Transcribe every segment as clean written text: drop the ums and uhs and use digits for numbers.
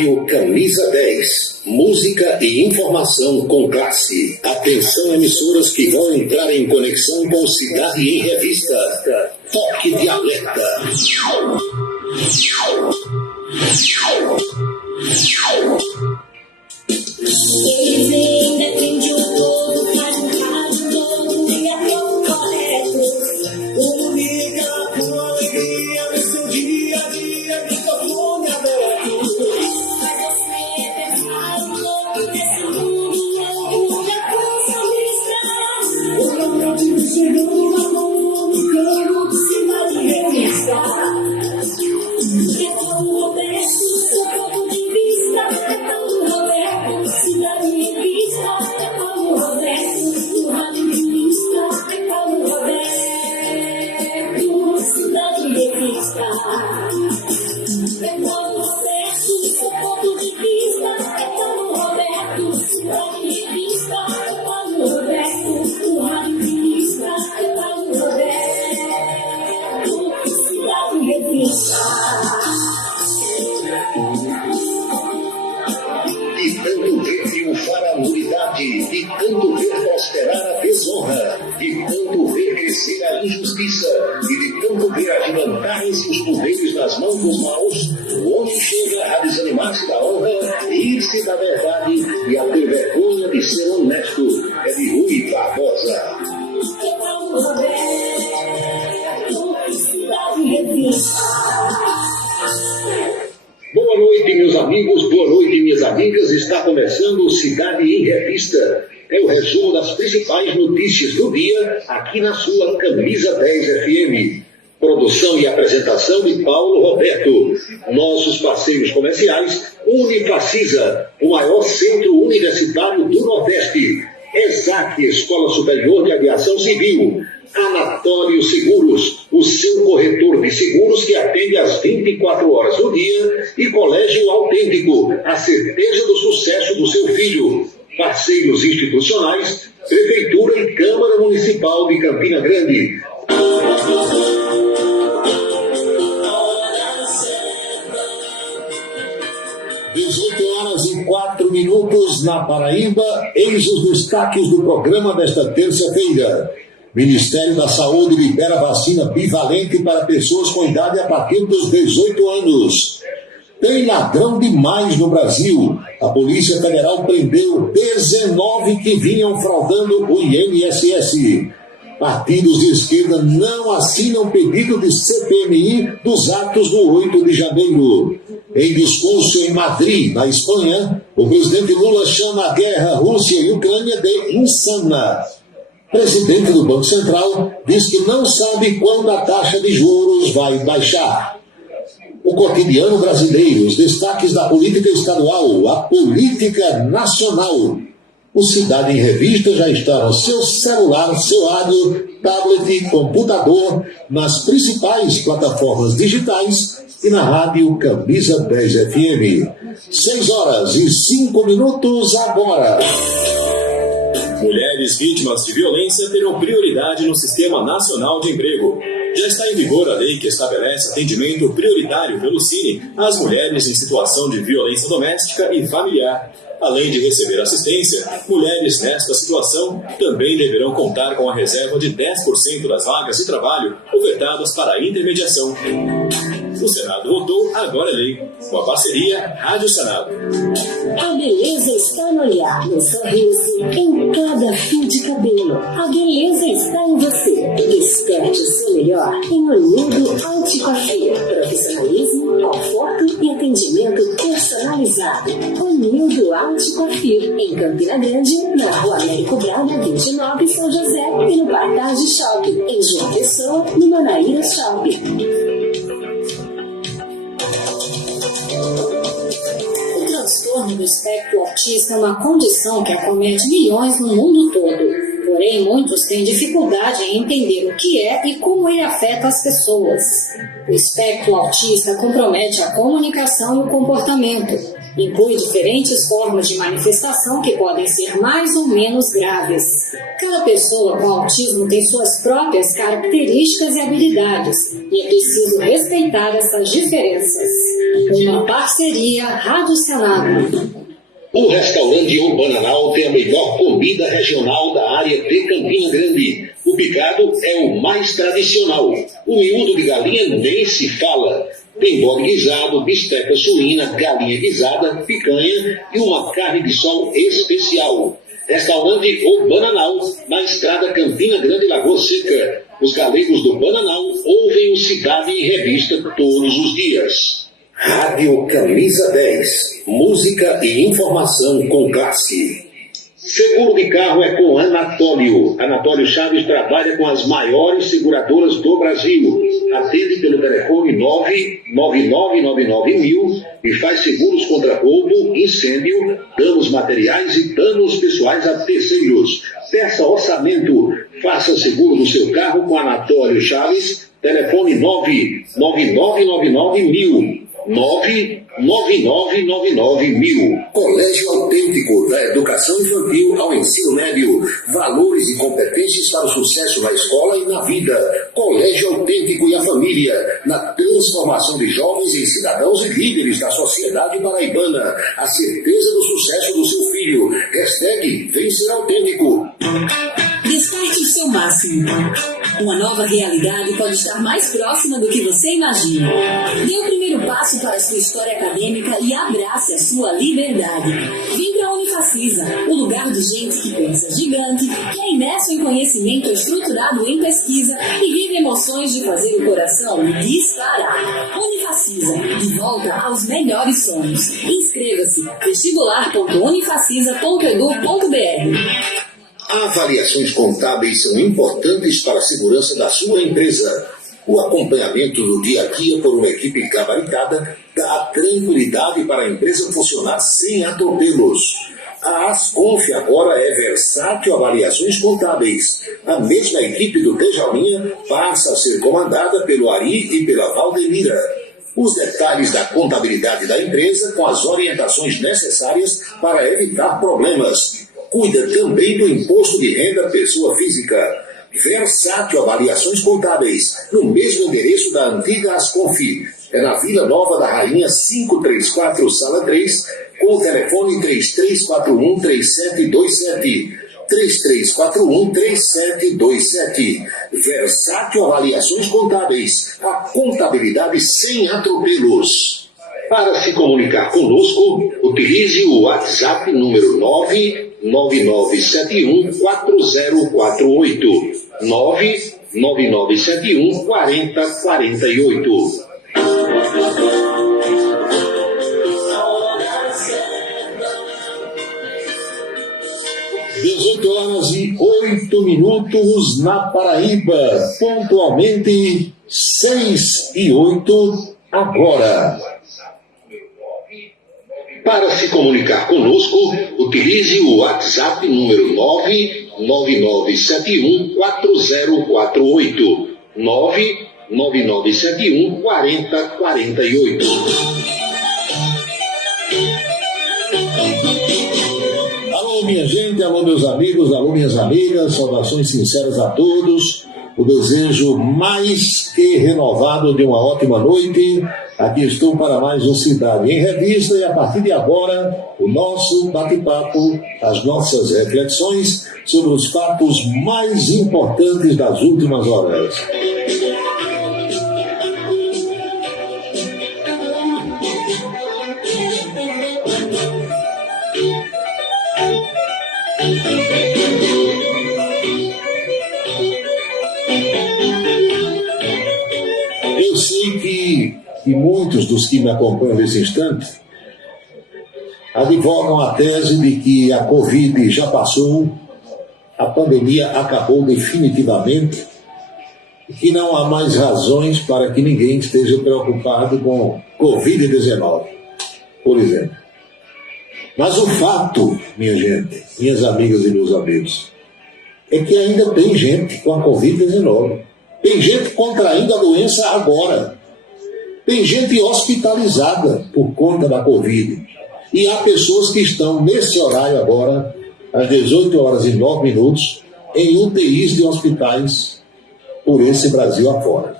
Rádio Camisa 10. Música e informação com classe. Atenção, emissoras que vão entrar em conexão com Cidade em Revista. Toque de alerta. Eles ainda defendem o povo, faz um rádio todo e é tão correto. Comunica com alegria no seu dia a dia, microfone aberto. Mas você é pesado, louco desse mundo da consumista. O programa chegou na mão no campo de Cidade em Revista. É tão modesto, seu ponto de vista, é tão moderno. Cidade em Revista, é tão moderno. O rádio de vista, é tão moderno. Cidade em Revista, é tão moderno. Seu ponto de vista, é tão moderno. Cidade em Revista, é tão moderno. O rádio de vista, é tão moderno. Cidade em Revista. De tanto ver triunfar a nulidade, de tanto ver prosperar a desonra, de tanto ver crescer a injustiça e de tanto ver adiantarem-se os poderes nas mãos dos maus, o homem chega a desanimar-se da honra, ir-se da verdade e a ter vergonha de ser honesto. É de Rui Barbosa. Boa noite, meus amigos, boa noite, minhas amigas. Está começando o Cidade em Revista. É o resumo das principais notícias do dia, aqui na sua Camisa 10 FM. Produção e apresentação de Paulo Roberto. Nossos parceiros comerciais, Unifacisa, o maior centro universitário do Nordeste. ESAC, Escola Superior de Aviação Civil. Anatório Seguros, o seu corretor de seguros que atende às 24 horas do dia, e Colégio Autêntico, a certeza do sucesso do seu filho. Parceiros institucionais, Prefeitura e Câmara Municipal de Campina Grande. 18h04 na Paraíba. Eis os destaques do programa desta terça-feira. Ministério da Saúde libera vacina bivalente para pessoas com idade a partir dos 18 anos. Tem ladrão demais no Brasil. A Polícia Federal prendeu 19 que vinham fraudando o INSS. Partidos de esquerda não assinam pedido de CPMI dos atos do 8 de janeiro. Em discurso em Madrid, na Espanha, o presidente Lula chama a guerra Rússia e Ucrânia de insana. Presidente do Banco Central diz que não sabe quando a taxa de juros vai baixar. O cotidiano brasileiro, os destaques da política estadual, a política nacional. O Cidade em Revista já está no seu celular, seu rádio, tablet, computador, nas principais plataformas digitais e na rádio Camisa 10 FM. 6h05 agora. Mulheres vítimas de violência terão prioridade no Sistema Nacional de Emprego. Já está em vigor a lei que estabelece atendimento prioritário pelo Cine às mulheres em situação de violência doméstica e familiar. Além de receber assistência, mulheres nesta situação também deverão contar com a reserva de 10% das vagas de trabalho ofertadas para a intermediação. O Senado votou, agora é lei. Uma parceria Rádio Senado. A beleza está no olhar, no sorriso, em cada fio de cabelo. A beleza está em você. Desperte o seu melhor em Unido Anticoafir. Profissionalismo, conforto e atendimento personalizado. Unido Anticoafir, em Campina Grande, na Rua Américo Braga, 29, São José, e no Partage Shopping, em João Pessoa, no Manaíra Shopping. O transtorno do espectro autista é uma condição que acomete milhões no mundo todo. Porém, muitos têm dificuldade em entender o que é e como ele afeta as pessoas. O espectro autista compromete a comunicação e o comportamento. Inclui diferentes formas de manifestação que podem ser mais ou menos graves. Cada pessoa com autismo tem suas próprias características e habilidades, e é preciso respeitar essas diferenças. Uma parceria Rádio Senado. O restaurante O Bananal tem a melhor comida regional da área de Campina Grande. O picado é o mais tradicional. O miúdo de galinha nem se fala. Tem bode guisado, bisteca suína, galinha guisada, picanha e uma carne de sol especial. Restaurante O Bananal, na estrada Campina Grande, Lagoa Seca. Os galegos do Bananal ouvem o Cidade em Revista todos os dias. Rádio Camisa 10. Música e informação com classe. Seguro de carro é com Anatólio. Anatólio Chaves trabalha com as maiores seguradoras do Brasil. Atende pelo telefone 99999.000 e faz seguros contra roubo, incêndio, danos materiais e danos pessoais a terceiros. Peça orçamento. Faça seguro do seu carro com Anatólio Chaves. Telefone 99999.000. 99999.000. Colégio Autêntico, da educação infantil ao ensino médio. Valores e competências para o sucesso na escola e na vida. Colégio Autêntico e a família, na transformação de jovens em cidadãos e líderes da sociedade paraibana. A certeza do sucesso do seu filho. Hashtag Vem Ser Autêntico. Desperte o seu máximo. Uma nova realidade pode estar mais próxima do que você imagina. Dê o primeiro passo para a sua história acadêmica e abrace a sua liberdade. Vem para a Unifacisa, o lugar de gente que pensa gigante, que é imerso em conhecimento estruturado em pesquisa e vive emoções de fazer o coração disparar. Unifacisa, de volta aos melhores sonhos. Inscreva-se vestibular.unifacisa.edu.br. Avaliações contábeis são importantes para a segurança da sua empresa. O acompanhamento do dia a dia por uma equipe gabaritada dá tranquilidade para a empresa funcionar sem atropelos. A Asconf agora é Versátil Avaliações Contábeis. A mesma equipe do Djalminha passa a ser comandada pelo Ari e pela Valdemira. Os detalhes da contabilidade da empresa com as orientações necessárias para evitar problemas. Cuida também do imposto de renda pessoa física. Versátil Avaliações Contábeis, no mesmo endereço da antiga Asconf. É na Vila Nova da Rainha 534, Sala 3, com o telefone 3341-3727. 3341-3727. Versátil Avaliações Contábeis, a contabilidade sem atropelos. Para se comunicar conosco, utilize o WhatsApp número 999714048. 99971 4048. 18h08 na Paraíba, pontualmente 6h08 agora. Para se comunicar conosco, utilize o WhatsApp número 99971 4048. 99971 4048. Alô, minha gente, alô, meus amigos, alô, minhas amigas, saudações sinceras a todos. O desejo mais que renovado de uma ótima noite. Aqui estou para mais um Cidade em Revista e a partir de agora o nosso bate-papo, as nossas reflexões sobre os fatos mais importantes das últimas horas. Eu sei que muitos dos que me acompanham nesse instante advogam a tese de que a Covid já passou, a pandemia acabou definitivamente e que não há mais razões para que ninguém esteja preocupado com Covid-19, por exemplo. Mas o fato, minha gente, minhas amigas e meus amigos, é que ainda tem gente com a Covid-19. Tem gente contraindo a doença agora. Tem gente hospitalizada por conta da Covid. E há pessoas que estão nesse horário agora, às 18h09, em UTIs de hospitais por esse Brasil afora.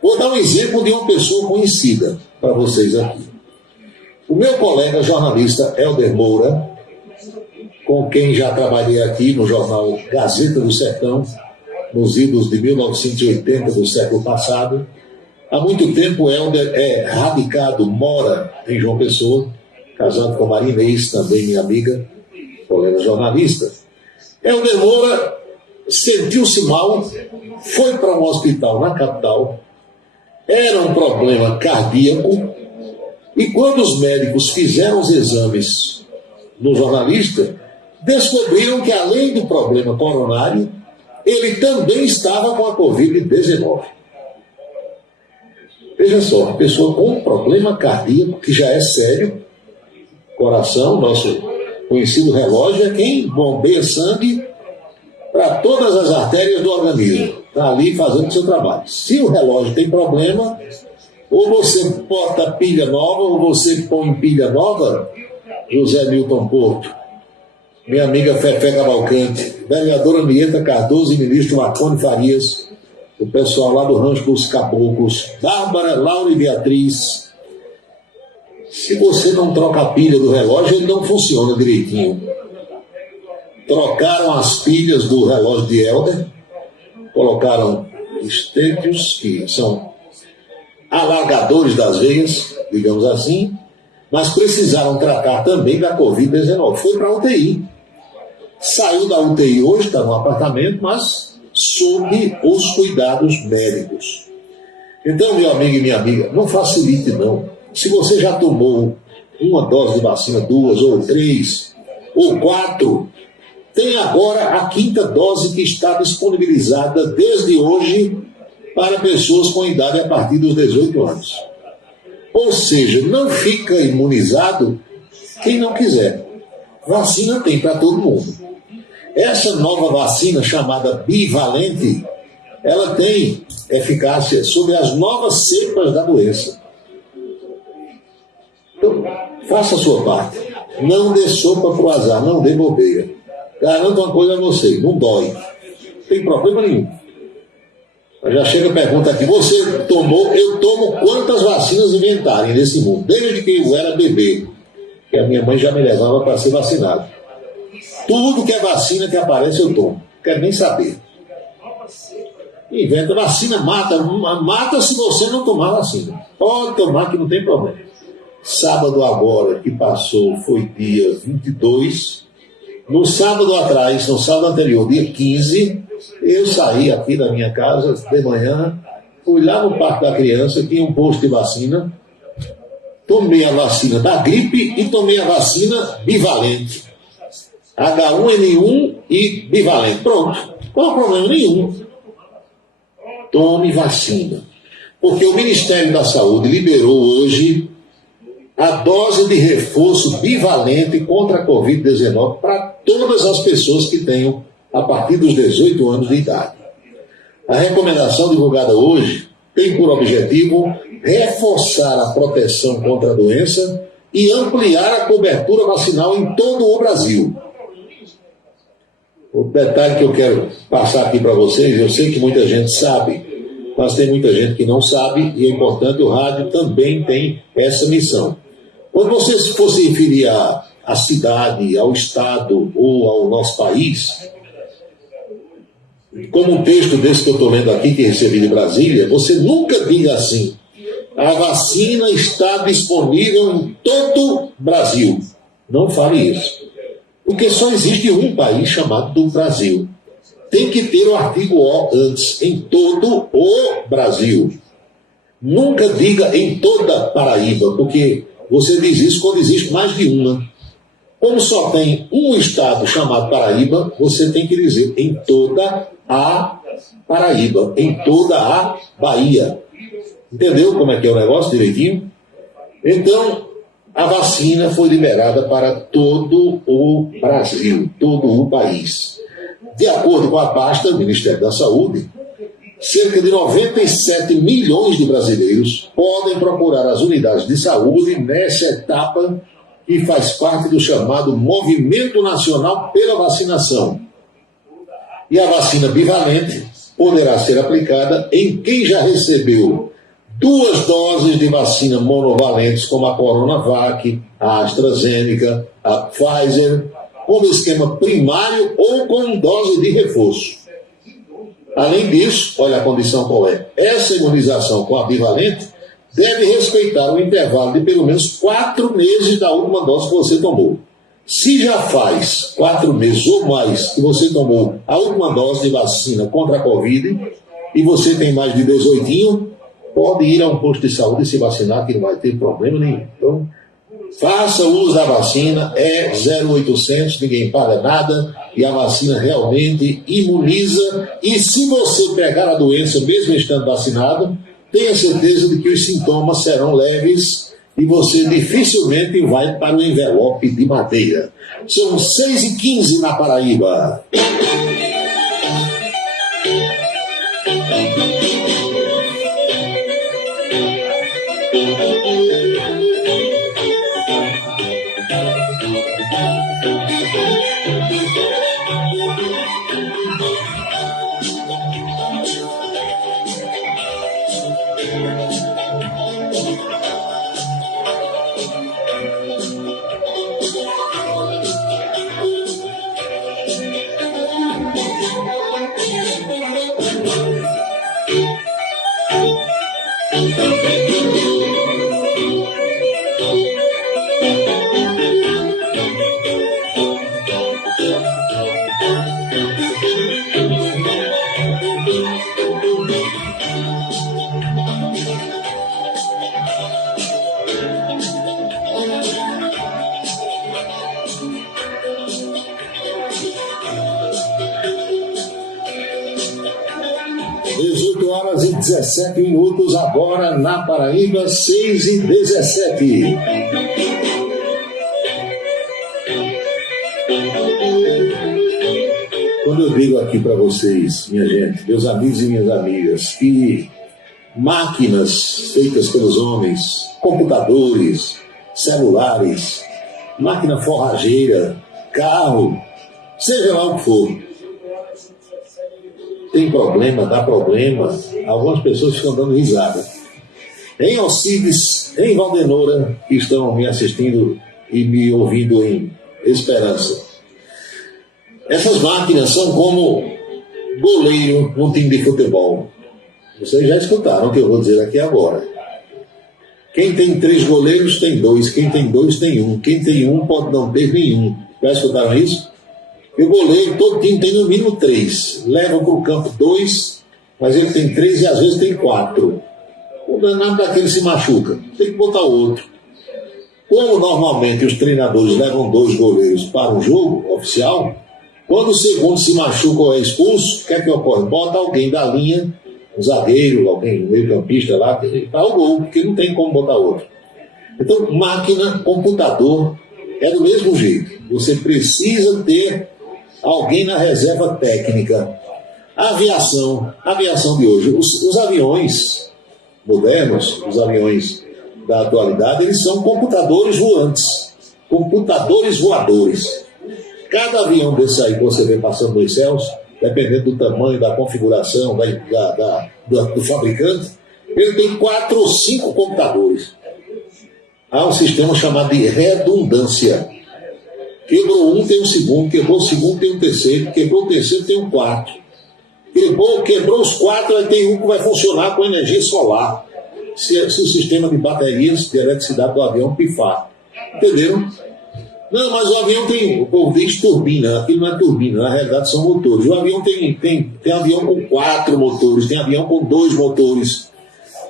Vou dar um exemplo de uma pessoa conhecida para vocês aqui. O meu colega jornalista Helder Moura, com quem já trabalhei aqui no jornal Gazeta do Sertão, nos idos de 1980 do século passado. Há muito tempo Helder é radicado, mora em João Pessoa, casado com Marinês, também minha amiga, colega jornalista. Helder Moura sentiu-se mal, foi para um hospital na capital, era um problema cardíaco, e quando os médicos fizeram os exames no jornalista, descobriram que além do problema coronário, ele também estava com a Covid-19. Veja só, a pessoa com um problema cardíaco, que já é sério, coração, nosso conhecido relógio, é quem bombeia sangue para todas as artérias do organismo. Está ali fazendo o seu trabalho. Se o relógio tem problema, ou você bota pilha nova, ou você põe pilha nova, José Milton Porto, minha amiga Fefé Cavalcante, vereadora Mieta Cardoso e ministro Marconi Farias, o pessoal lá do Rancho dos Caboclos, Bárbara, Laura e Beatriz. Se você não troca a pilha do relógio, ele não funciona direitinho. Trocaram as pilhas do relógio de Helder, colocaram estétios, que são alargadores das veias, digamos assim, mas precisaram tratar também da Covid-19. Foi para a UTI. Saiu da UTI hoje, está no apartamento, mas sob os cuidados médicos. Então, meu amigo e minha amiga, não facilite não. Se você já tomou uma dose de vacina, 2 ou 3 ou 4, tem agora a 5ª dose que está disponibilizada desde hoje para pessoas com idade a partir dos 18 anos. Ou seja, não fica imunizado quem não quiser. Vacina tem para todo mundo. Essa nova vacina, chamada bivalente, ela tem eficácia sobre as novas cepas da doença. Então, faça a sua parte. Não dê sopa para o azar, não dê bobeira. Garanto uma coisa a você, não dói. Não tem problema nenhum. Já chega a pergunta aqui, você tomou, eu tomo quantas vacinas inventarem nesse mundo? Desde que eu era bebê, que a minha mãe já me levava para ser vacinado. Tudo que é vacina que aparece eu tomo. Não quero nem saber. Inventa vacina, mata se você não tomar vacina. Pode tomar que não tem problema. Sábado agora que passou foi dia 22. No sábado atrás, no sábado anterior, dia 15, Eu saí aqui da minha casa de manhã, fui lá no Parque da Criança, tinha um posto de vacina, tomei a vacina da gripe e tomei a vacina bivalente. H1N1 e bivalente. Pronto. Qual é o problema? Nenhum. Tome vacina. Porque o Ministério da Saúde liberou hoje a dose de reforço bivalente contra a Covid-19 para todas as pessoas que tenham a partir dos 18 anos de idade. A recomendação divulgada hoje tem por objetivo reforçar a proteção contra a doença e ampliar a cobertura vacinal em todo o Brasil. O detalhe que eu quero passar aqui para vocês, eu sei que muita gente sabe, mas tem muita gente que não sabe, e é importante, o rádio também tem essa missão. Quando você for se referir à cidade, ao estado ou ao nosso país, como um texto desse que eu estou lendo aqui, que recebi de Brasília, você nunca diga assim: a vacina está disponível em todo o Brasil. Não fale isso. Porque só existe um país chamado do Brasil. Tem que ter o artigo O antes, em todo o Brasil. Nunca diga em toda Paraíba, porque você diz isso quando existe mais de uma. Como só tem um estado chamado Paraíba, você tem que dizer em toda a Paraíba, em toda a Bahia. Entendeu como é que é o negócio direitinho? Então, a vacina foi liberada para todo o Brasil, todo o país. De acordo com a pasta do Ministério da Saúde, cerca de 97 milhões de brasileiros podem procurar as unidades de saúde nessa etapa que faz parte do chamado Movimento Nacional pela Vacinação. E a vacina bivalente poderá ser aplicada em quem já recebeu 2 doses de vacina monovalentes, como a Coronavac, a AstraZeneca, a Pfizer, como esquema primário ou com dose de reforço. Além disso, olha a condição qual é: essa imunização com a bivalente deve respeitar o intervalo de pelo menos 4 meses da última dose que você tomou. Se já faz 4 meses ou mais que você tomou a última dose de vacina contra a Covid e você tem mais de 18, pode ir a um posto de saúde e se vacinar, que não vai ter problema nenhum. Então, faça uso da vacina, é 0800, ninguém paga nada, e a vacina realmente imuniza. E se você pegar a doença, mesmo estando vacinado, tenha certeza de que os sintomas serão leves e você dificilmente vai para o envelope de madeira. São 6h15 na Paraíba. 17 minutos agora na Paraíba, 6h17. Quando eu digo aqui para vocês, minha gente, meus amigos e minhas amigas, que máquinas feitas pelos homens, computadores, celulares, máquina forrageira, carro, seja lá o que for, tem problema, dá problema, algumas pessoas ficam dando risada. Em Alcides, em Valdenora, que estão me assistindo e me ouvindo em Esperança. Essas máquinas são como goleiro num time de futebol. Vocês já escutaram o que eu vou dizer aqui agora. Quem tem 3 goleiros tem 2, quem tem 2 tem 1, quem tem 1 pode não ter nenhum. Já escutaram isso? O goleiro, todo time tem no mínimo 3. Leva para o campo 2, mas ele tem 3 e às vezes tem 4. O danado daquele se machuca, tem que botar outro. Como normalmente os treinadores levam 2 goleiros para um jogo oficial, quando o segundo se machuca ou é expulso, o que é que ocorre? Bota alguém da linha, um zagueiro, alguém, um meio-campista lá, para o gol, porque não tem como botar outro. Então, máquina, computador, é do mesmo jeito. Você precisa ter alguém na reserva técnica. A aviação de hoje, os aviões modernos, os aviões da atualidade, eles são computadores voantes, computadores voadores. Cada avião desse aí que você vê passando nos céus, dependendo do tamanho, da configuração do fabricante, ele tem 4 ou 5 computadores. Há um sistema chamado de redundância. Quebrou um, tem um segundo, quebrou o segundo, tem um terceiro, quebrou o terceiro, tem um quarto. Quebrou os 4, aí tem um que vai funcionar com energia solar. Se o sistema de baterias de eletricidade do avião pifar. Entenderam? Não, mas o avião tem, o povo diz turbina, aquilo não é turbina, na realidade são motores. O avião tem avião com 4 motores, tem avião com 2 motores.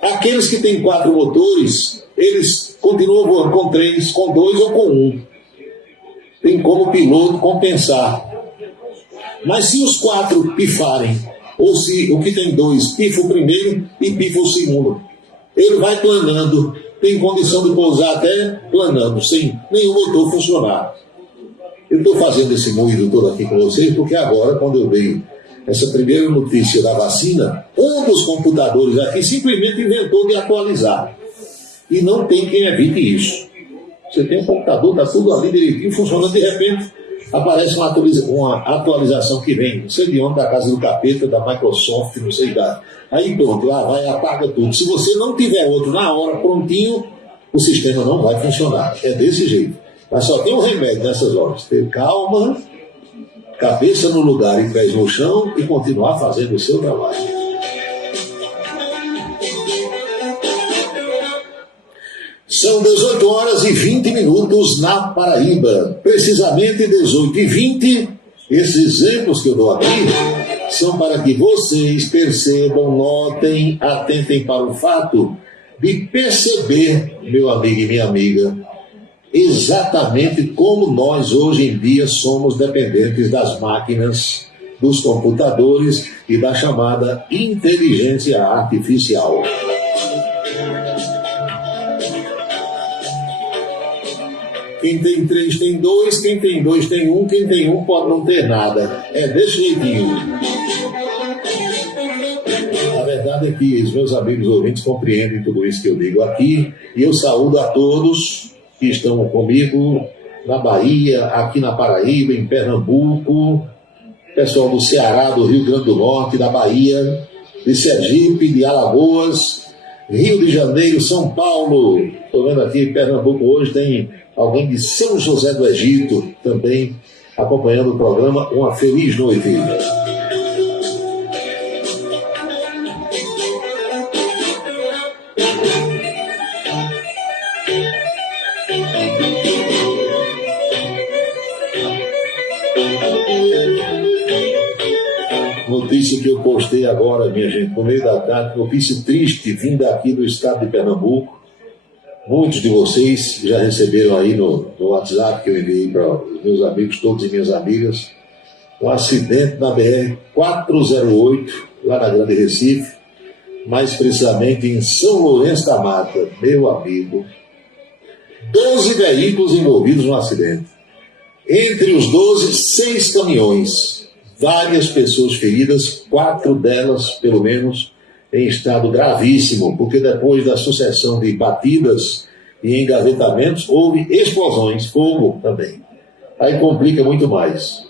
Aqueles que têm 4 motores, eles continuam voando com 3, com 2 ou com 1. Tem como o piloto compensar. Mas se os 4 pifarem, ou se o que tem 2 pifa o primeiro e pifa o segundo, ele vai planando, tem condição de pousar até planando, sem nenhum motor funcionar. Eu estou fazendo esse moído todo aqui com vocês, porque agora, quando eu vejo essa primeira notícia da vacina, um dos computadores aqui simplesmente inventou de atualizar. E não tem quem evite isso. Você tem um computador, está tudo ali direitinho, funcionando, de repente aparece uma atualização que vem, não sei de onde, da casa do capeta, da Microsoft, não sei da. Aí pronto, lá vai, apaga tudo. Se você não tiver outro na hora, prontinho, o sistema não vai funcionar. É desse jeito. Mas só tem um remédio nessas horas: ter calma, cabeça no lugar e pés no chão e continuar fazendo o seu trabalho. São 18 horas e 20 minutos na Paraíba. Precisamente 18 e 20. Esses exemplos que eu dou aqui são para que vocês percebam, notem, atentem para o fato de perceber, meu amigo e minha amiga, exatamente como nós hoje em dia somos dependentes das máquinas, dos computadores e da chamada inteligência artificial. Quem tem 3 tem 2, quem tem 2 tem 1, quem tem 1 pode não ter nada. É desse jeitinho. A verdade é que os meus amigos ouvintes compreendem tudo isso que eu digo aqui, e eu saúdo a todos que estão comigo na Bahia, aqui na Paraíba, em Pernambuco, pessoal do Ceará, do Rio Grande do Norte, da Bahia, de Sergipe, de Alagoas, Rio de Janeiro, São Paulo. Estou vendo aqui em Pernambuco hoje tem alguém de São José do Egito também acompanhando o programa. Uma feliz noite. Notícia que eu postei agora, minha gente, no meio da tarde, notícia triste vinda aqui do estado de Pernambuco. Muitos de vocês já receberam aí no WhatsApp que eu enviei para os meus amigos, todos e minhas amigas, um acidente na BR-408, lá na Grande Recife, mais precisamente em São Lourenço da Mata. Meu amigo, 12 veículos envolvidos no acidente. Entre os 12, 6 caminhões, várias pessoas feridas, 4 delas, pelo menos, em estado gravíssimo, porque depois da sucessão de batidas e engavetamentos, houve explosões, fogo também. Aí complica muito mais.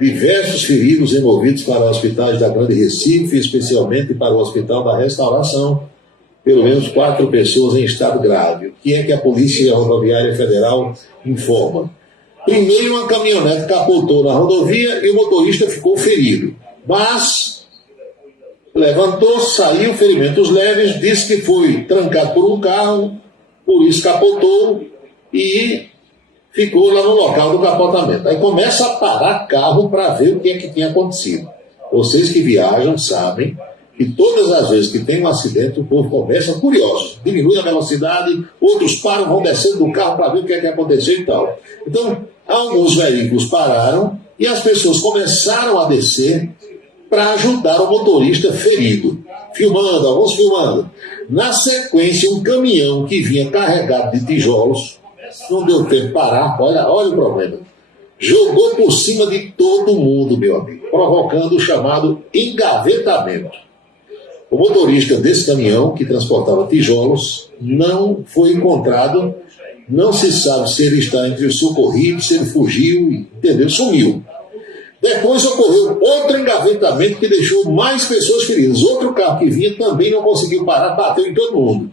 Diversos feridos envolvidos para hospitais da Grande Recife, especialmente para o Hospital da Restauração, pelo menos 4 pessoas em estado grave. O que é que a Polícia Rodoviária Federal informa? Primeiro, uma caminhonete capotou na rodovia e o motorista ficou ferido. Mas levantou, saiu, ferimentos leves, disse que foi trancado por um carro, por isso capotou e ficou lá no local do capotamento. Aí começa a parar carro para ver o que é que tinha acontecido. Vocês que viajam sabem que todas as vezes que tem um acidente, o povo começa curioso, diminui a velocidade, outros param, vão descendo do carro para ver o que é que aconteceu e tal. Então, alguns veículos pararam e as pessoas começaram a descer para ajudar o motorista ferido. Filmando, alguns filmando. Na sequência, um caminhão que vinha carregado de tijolos, não deu tempo de parar, olha o problema. Jogou por cima de todo mundo, meu amigo, provocando o chamado engavetamento. O motorista desse caminhão, que transportava tijolos, não foi encontrado, não se sabe se ele está entre os socorridos, se ele fugiu, entendeu? Sumiu. Depois ocorreu outro engavetamento que deixou mais pessoas feridas. Outro carro que vinha também não conseguiu parar, bateu em todo mundo.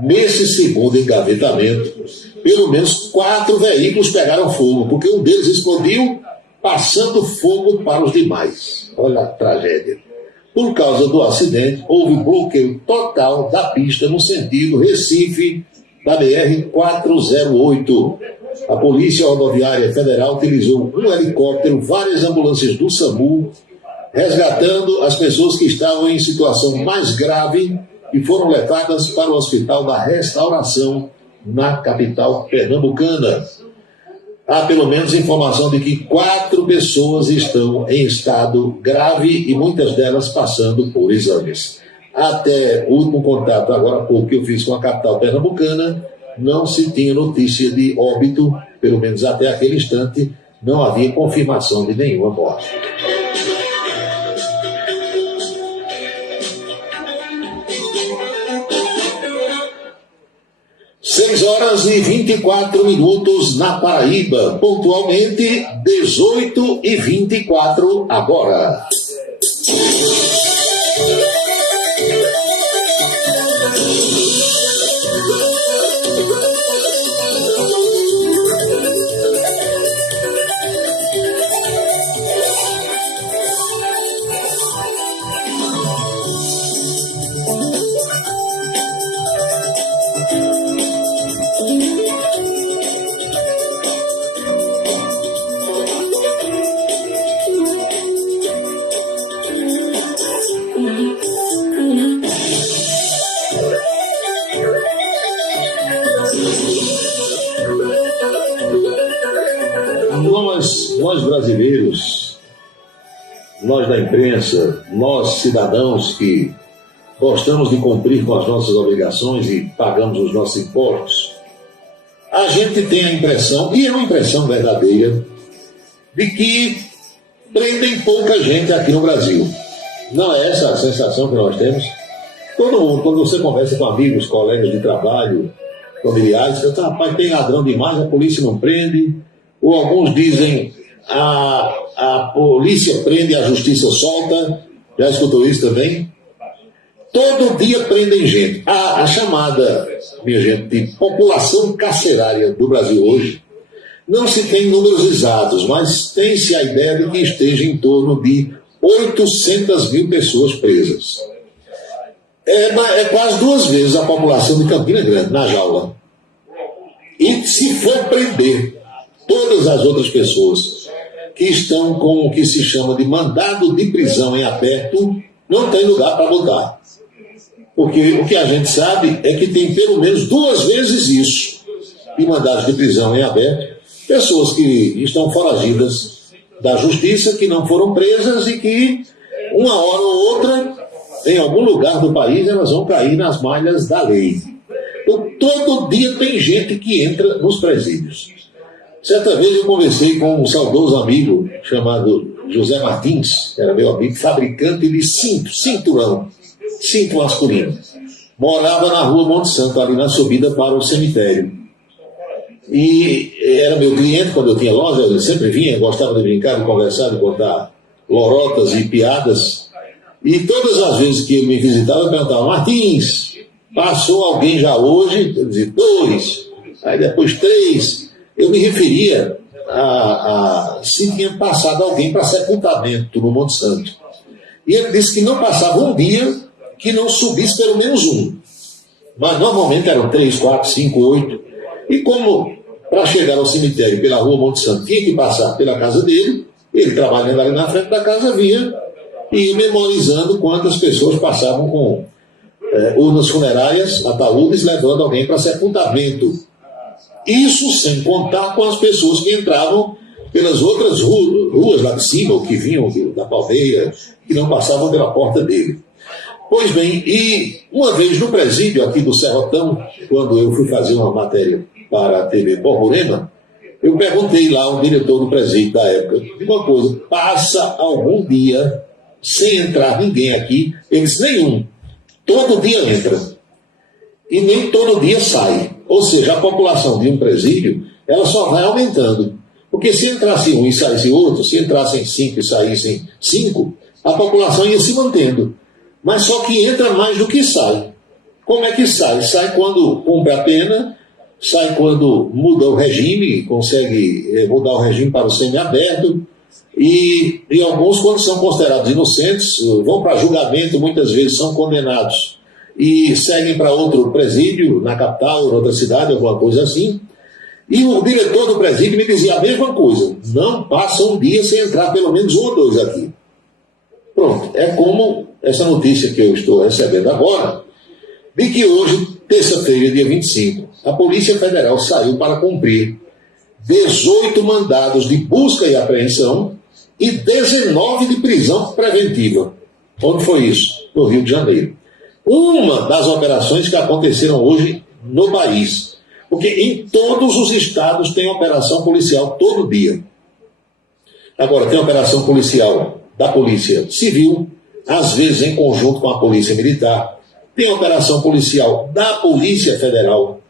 Nesse segundo engavetamento, pelo menos 4 veículos pegaram fogo, porque um deles explodiu, passando fogo para os demais. Olha a tragédia. Por causa do acidente, houve bloqueio total da pista no sentido Recife, da BR-408. A Polícia Rodoviária Federal utilizou um helicóptero, várias ambulâncias do SAMU, resgatando as pessoas que estavam em situação mais grave e foram levadas para o Hospital da Restauração, na capital pernambucana. Há pelo menos informação de que 4 pessoas estão em estado grave e muitas delas passando por exames. Até o último contato, agora há pouco, que eu fiz com a capital pernambucana, não se tinha notícia de óbito, pelo menos até aquele instante, não havia confirmação de nenhuma morte. Seis horas e 24 minutos na Paraíba, pontualmente 18h24 agora. Nós brasileiros, nós da imprensa, nós cidadãos que gostamos de cumprir com as nossas obrigações e pagamos os nossos impostos, a gente tem a impressão, e é uma impressão verdadeira, de que prendem pouca gente aqui no Brasil. Não é essa a sensação que nós temos? Todo mundo, quando você conversa com amigos, colegas de trabalho, familiares, você fala, rapaz, tem ladrão demais, a polícia não prende. Ou alguns dizem, a polícia prende, a justiça solta. Já escutou isso também? Todo dia prendem gente. A chamada, minha gente, de população carcerária do Brasil hoje, não se tem números exatos, mas tem-se a ideia de que esteja em torno de 800 mil pessoas presas. É quase 2 vezes a população de Campina Grande, na jaula. E se for prender todas as outras pessoas que estão com o que se chama de mandado de prisão em aberto, não tem lugar para botar. Porque o que a gente sabe é que tem pelo menos 2 vezes isso, de mandados de prisão em aberto, pessoas que estão foragidas da justiça, que não foram presas e que, uma hora ou outra, em algum lugar do país, elas vão cair nas malhas da lei. Então, todo dia tem gente que entra nos presídios. Certa vez eu conversei com um saudoso amigo chamado José Martins, que era meu amigo, fabricante de cinturão, cinto masculino. Morava na rua Monte Santo, ali na subida para o cemitério. E era meu cliente quando eu tinha loja, eu sempre vinha, gostava de brincar, de conversar, de contar lorotas e piadas. E todas as vezes que ele me visitava, eu perguntava, Martins, passou alguém já hoje? Eu dizia, 2, aí depois 3. Eu me referia a se tinha passado alguém para sepultamento no Monte Santo. E ele disse que não passava um dia que não subisse pelo menos um. Mas normalmente eram 3, 4, 5, 8. E como para chegar ao cemitério pela rua Monte Santo, tinha que passar pela casa dele, ele trabalhando ali na frente da casa via, e memorizando quantas pessoas passavam com urnas funerárias, ataúdes, levando alguém para sepultamento. Isso sem contar com as pessoas que entravam pelas outras ruas lá de cima, ou que vinham da Palmeira, que não passavam pela porta dele. Pois bem, e uma vez no presídio aqui do Serrotão, quando eu fui fazer uma matéria para a TV Borborema, eu perguntei lá ao diretor do presídio da época, de uma coisa, passa algum dia sem entrar ninguém aqui? Ele disse, nenhum. Todo dia entra. E nem todo dia sai. Ou seja, a população de um presídio, ela só vai aumentando. Porque se entrasse um e saísse outro, se entrassem 5 e saíssem 5, a população ia se mantendo. Mas só que entra mais do que sai. Como é que sai? Sai quando cumpre a pena, sai quando muda o regime, consegue mudar o regime para o semiaberto, e alguns, quando são considerados inocentes, vão para julgamento, muitas vezes são condenados e seguem para outro presídio, na capital, ou em outra cidade, alguma coisa assim. E o diretor do presídio me dizia a mesma coisa, não passa um dia sem entrar pelo menos 1 ou 2 aqui. Pronto, é como essa notícia que eu estou recebendo agora, de que hoje, terça-feira, dia 25, a Polícia Federal saiu para cumprir 18 mandados de busca e apreensão e 19 de prisão preventiva. Onde foi isso? No Rio de Janeiro. Uma das operações que aconteceram hoje no país. Porque em todos os estados tem operação policial todo dia. Agora, tem operação policial da Polícia Civil, às vezes em conjunto com a Polícia Militar. Tem operação policial da Polícia Federal,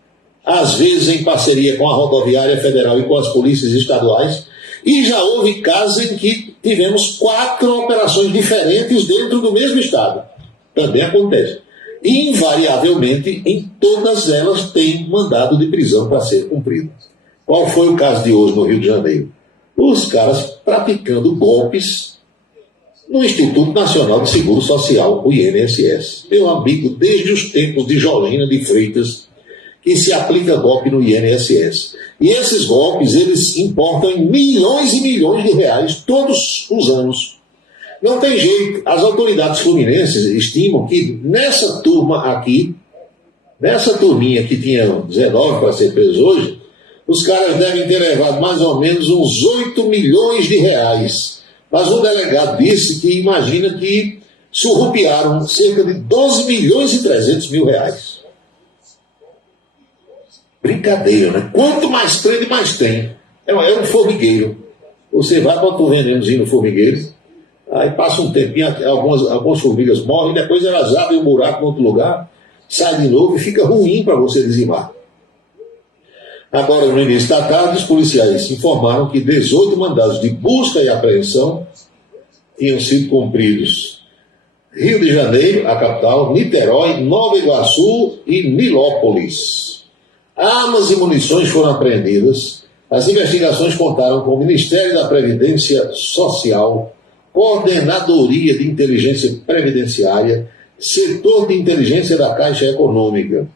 às vezes em parceria com a Rodoviária Federal e com as polícias estaduais. E já houve casos em que tivemos 4 operações diferentes dentro do mesmo estado. Também acontece. E, invariavelmente, em todas elas tem mandado de prisão para ser cumprido. Qual foi o caso de hoje no Rio de Janeiro? Os caras praticando golpes no Instituto Nacional de Seguro Social, o INSS. Meu amigo, desde os tempos de Jolina de Freitas, que se aplica golpe no INSS. E esses golpes, eles importam em milhões e milhões de reais todos os anos. Não tem jeito. As autoridades fluminenses estimam que nessa turma aqui, nessa turminha que tinha 19 para ser preso hoje, os caras devem ter levado mais ou menos uns 8 milhões de reais. Mas um delegado disse que imagina que surrupiaram cerca de 12 milhões e 300 mil reais. Brincadeira, né? Quanto mais prende, mais tem. É um formigueiro. Você vai, bota um venenozinho no formigueiro, aí passa um tempinho, algumas formigas morrem, depois elas abrem um buraco em outro lugar, sai de novo e fica ruim para você dizimar. Agora, no início da tarde, os policiais informaram que 18 mandados de busca e apreensão tinham sido cumpridos. Rio de Janeiro, a capital, Niterói, Nova Iguaçu e Nilópolis. Armas e munições foram apreendidas. As investigações contaram com o Ministério da Previdência Social, Coordenadoria de Inteligência Previdenciária, Setor de Inteligência da Caixa Econômica.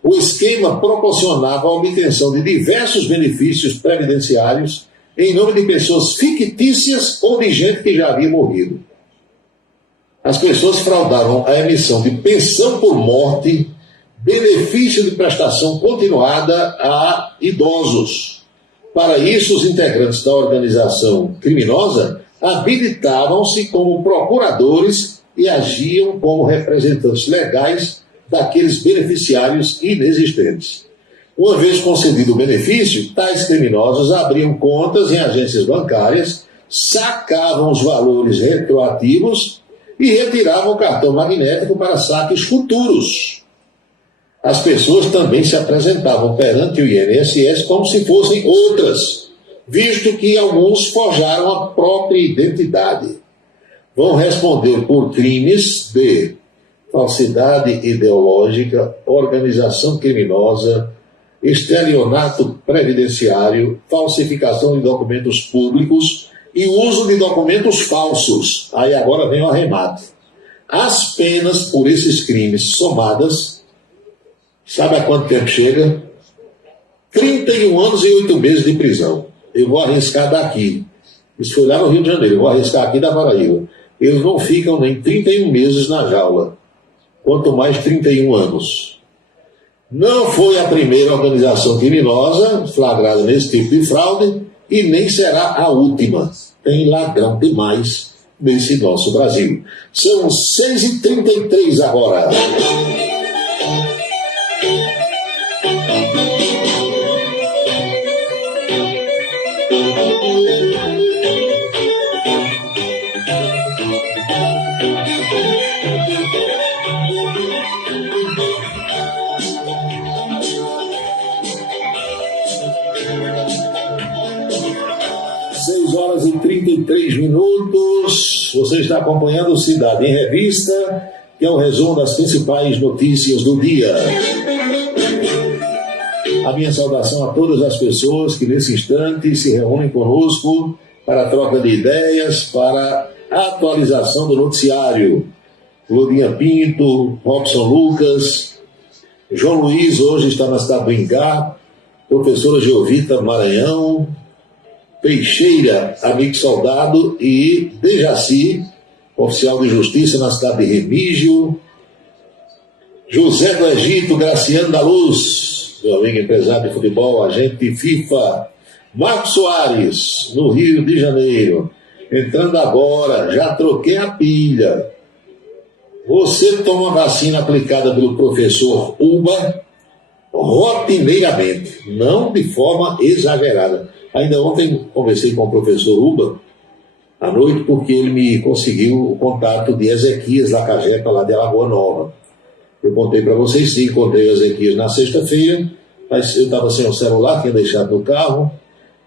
O esquema proporcionava a obtenção de diversos benefícios previdenciários em nome de pessoas fictícias ou de gente que já havia morrido. As pessoas fraudaram a emissão de pensão por morte, benefício de prestação continuada a idosos. Para isso, os integrantes da organização criminosa habilitavam-se como procuradores e agiam como representantes legais daqueles beneficiários inexistentes. Uma vez concedido o benefício, tais criminosos abriam contas em agências bancárias, sacavam os valores retroativos e retiravam o cartão magnético para saques futuros. As pessoas também se apresentavam perante o INSS como se fossem outras, visto que alguns forjaram a própria identidade. Vão responder por crimes de falsidade ideológica, organização criminosa, estelionato previdenciário, falsificação de documentos públicos e uso de documentos falsos. Aí agora vem o arremate. As penas por esses crimes somadas, sabe a quanto tempo chega? 31 anos e 8 meses de prisão. Eu vou arriscar daqui. Isso foi lá no Rio de Janeiro. Eu vou arriscar aqui da Paraíba. Eles não ficam nem 31 meses na jaula. Quanto mais 31 anos. Não foi a primeira organização criminosa flagrada nesse tipo de fraude e nem será a última. Tem ladrão demais nesse nosso Brasil. São 6h33 agora. 6h33. Você está acompanhando o Cidade em Revista, que é o resumo das principais notícias do dia. A minha saudação a todas as pessoas que nesse instante se reúnem conosco para a troca de ideias, para a atualização do noticiário. Lourdinha Pinto, Robson Lucas, João Luiz hoje está na cidade do Ingá, professora Geovita Maranhão, Peixeira, amigo soldado, e Dejaci, oficial de justiça na cidade de Remígio, José do Egito, Graciano da Luz, meu amigo empresário de futebol, agente de FIFA, Marcos Soares, no Rio de Janeiro, entrando agora, já troquei a pilha. Você toma vacina aplicada pelo professor Uba rotineiramente, não de forma exagerada. Ainda ontem conversei com o professor Uba à noite, porque ele me conseguiu o contato de Ezequias Lacajepa, lá de Alagoa Nova. Eu contei para vocês, sim, encontrei o Ezequias na sexta-feira, mas eu estava sem o celular, tinha deixado no carro,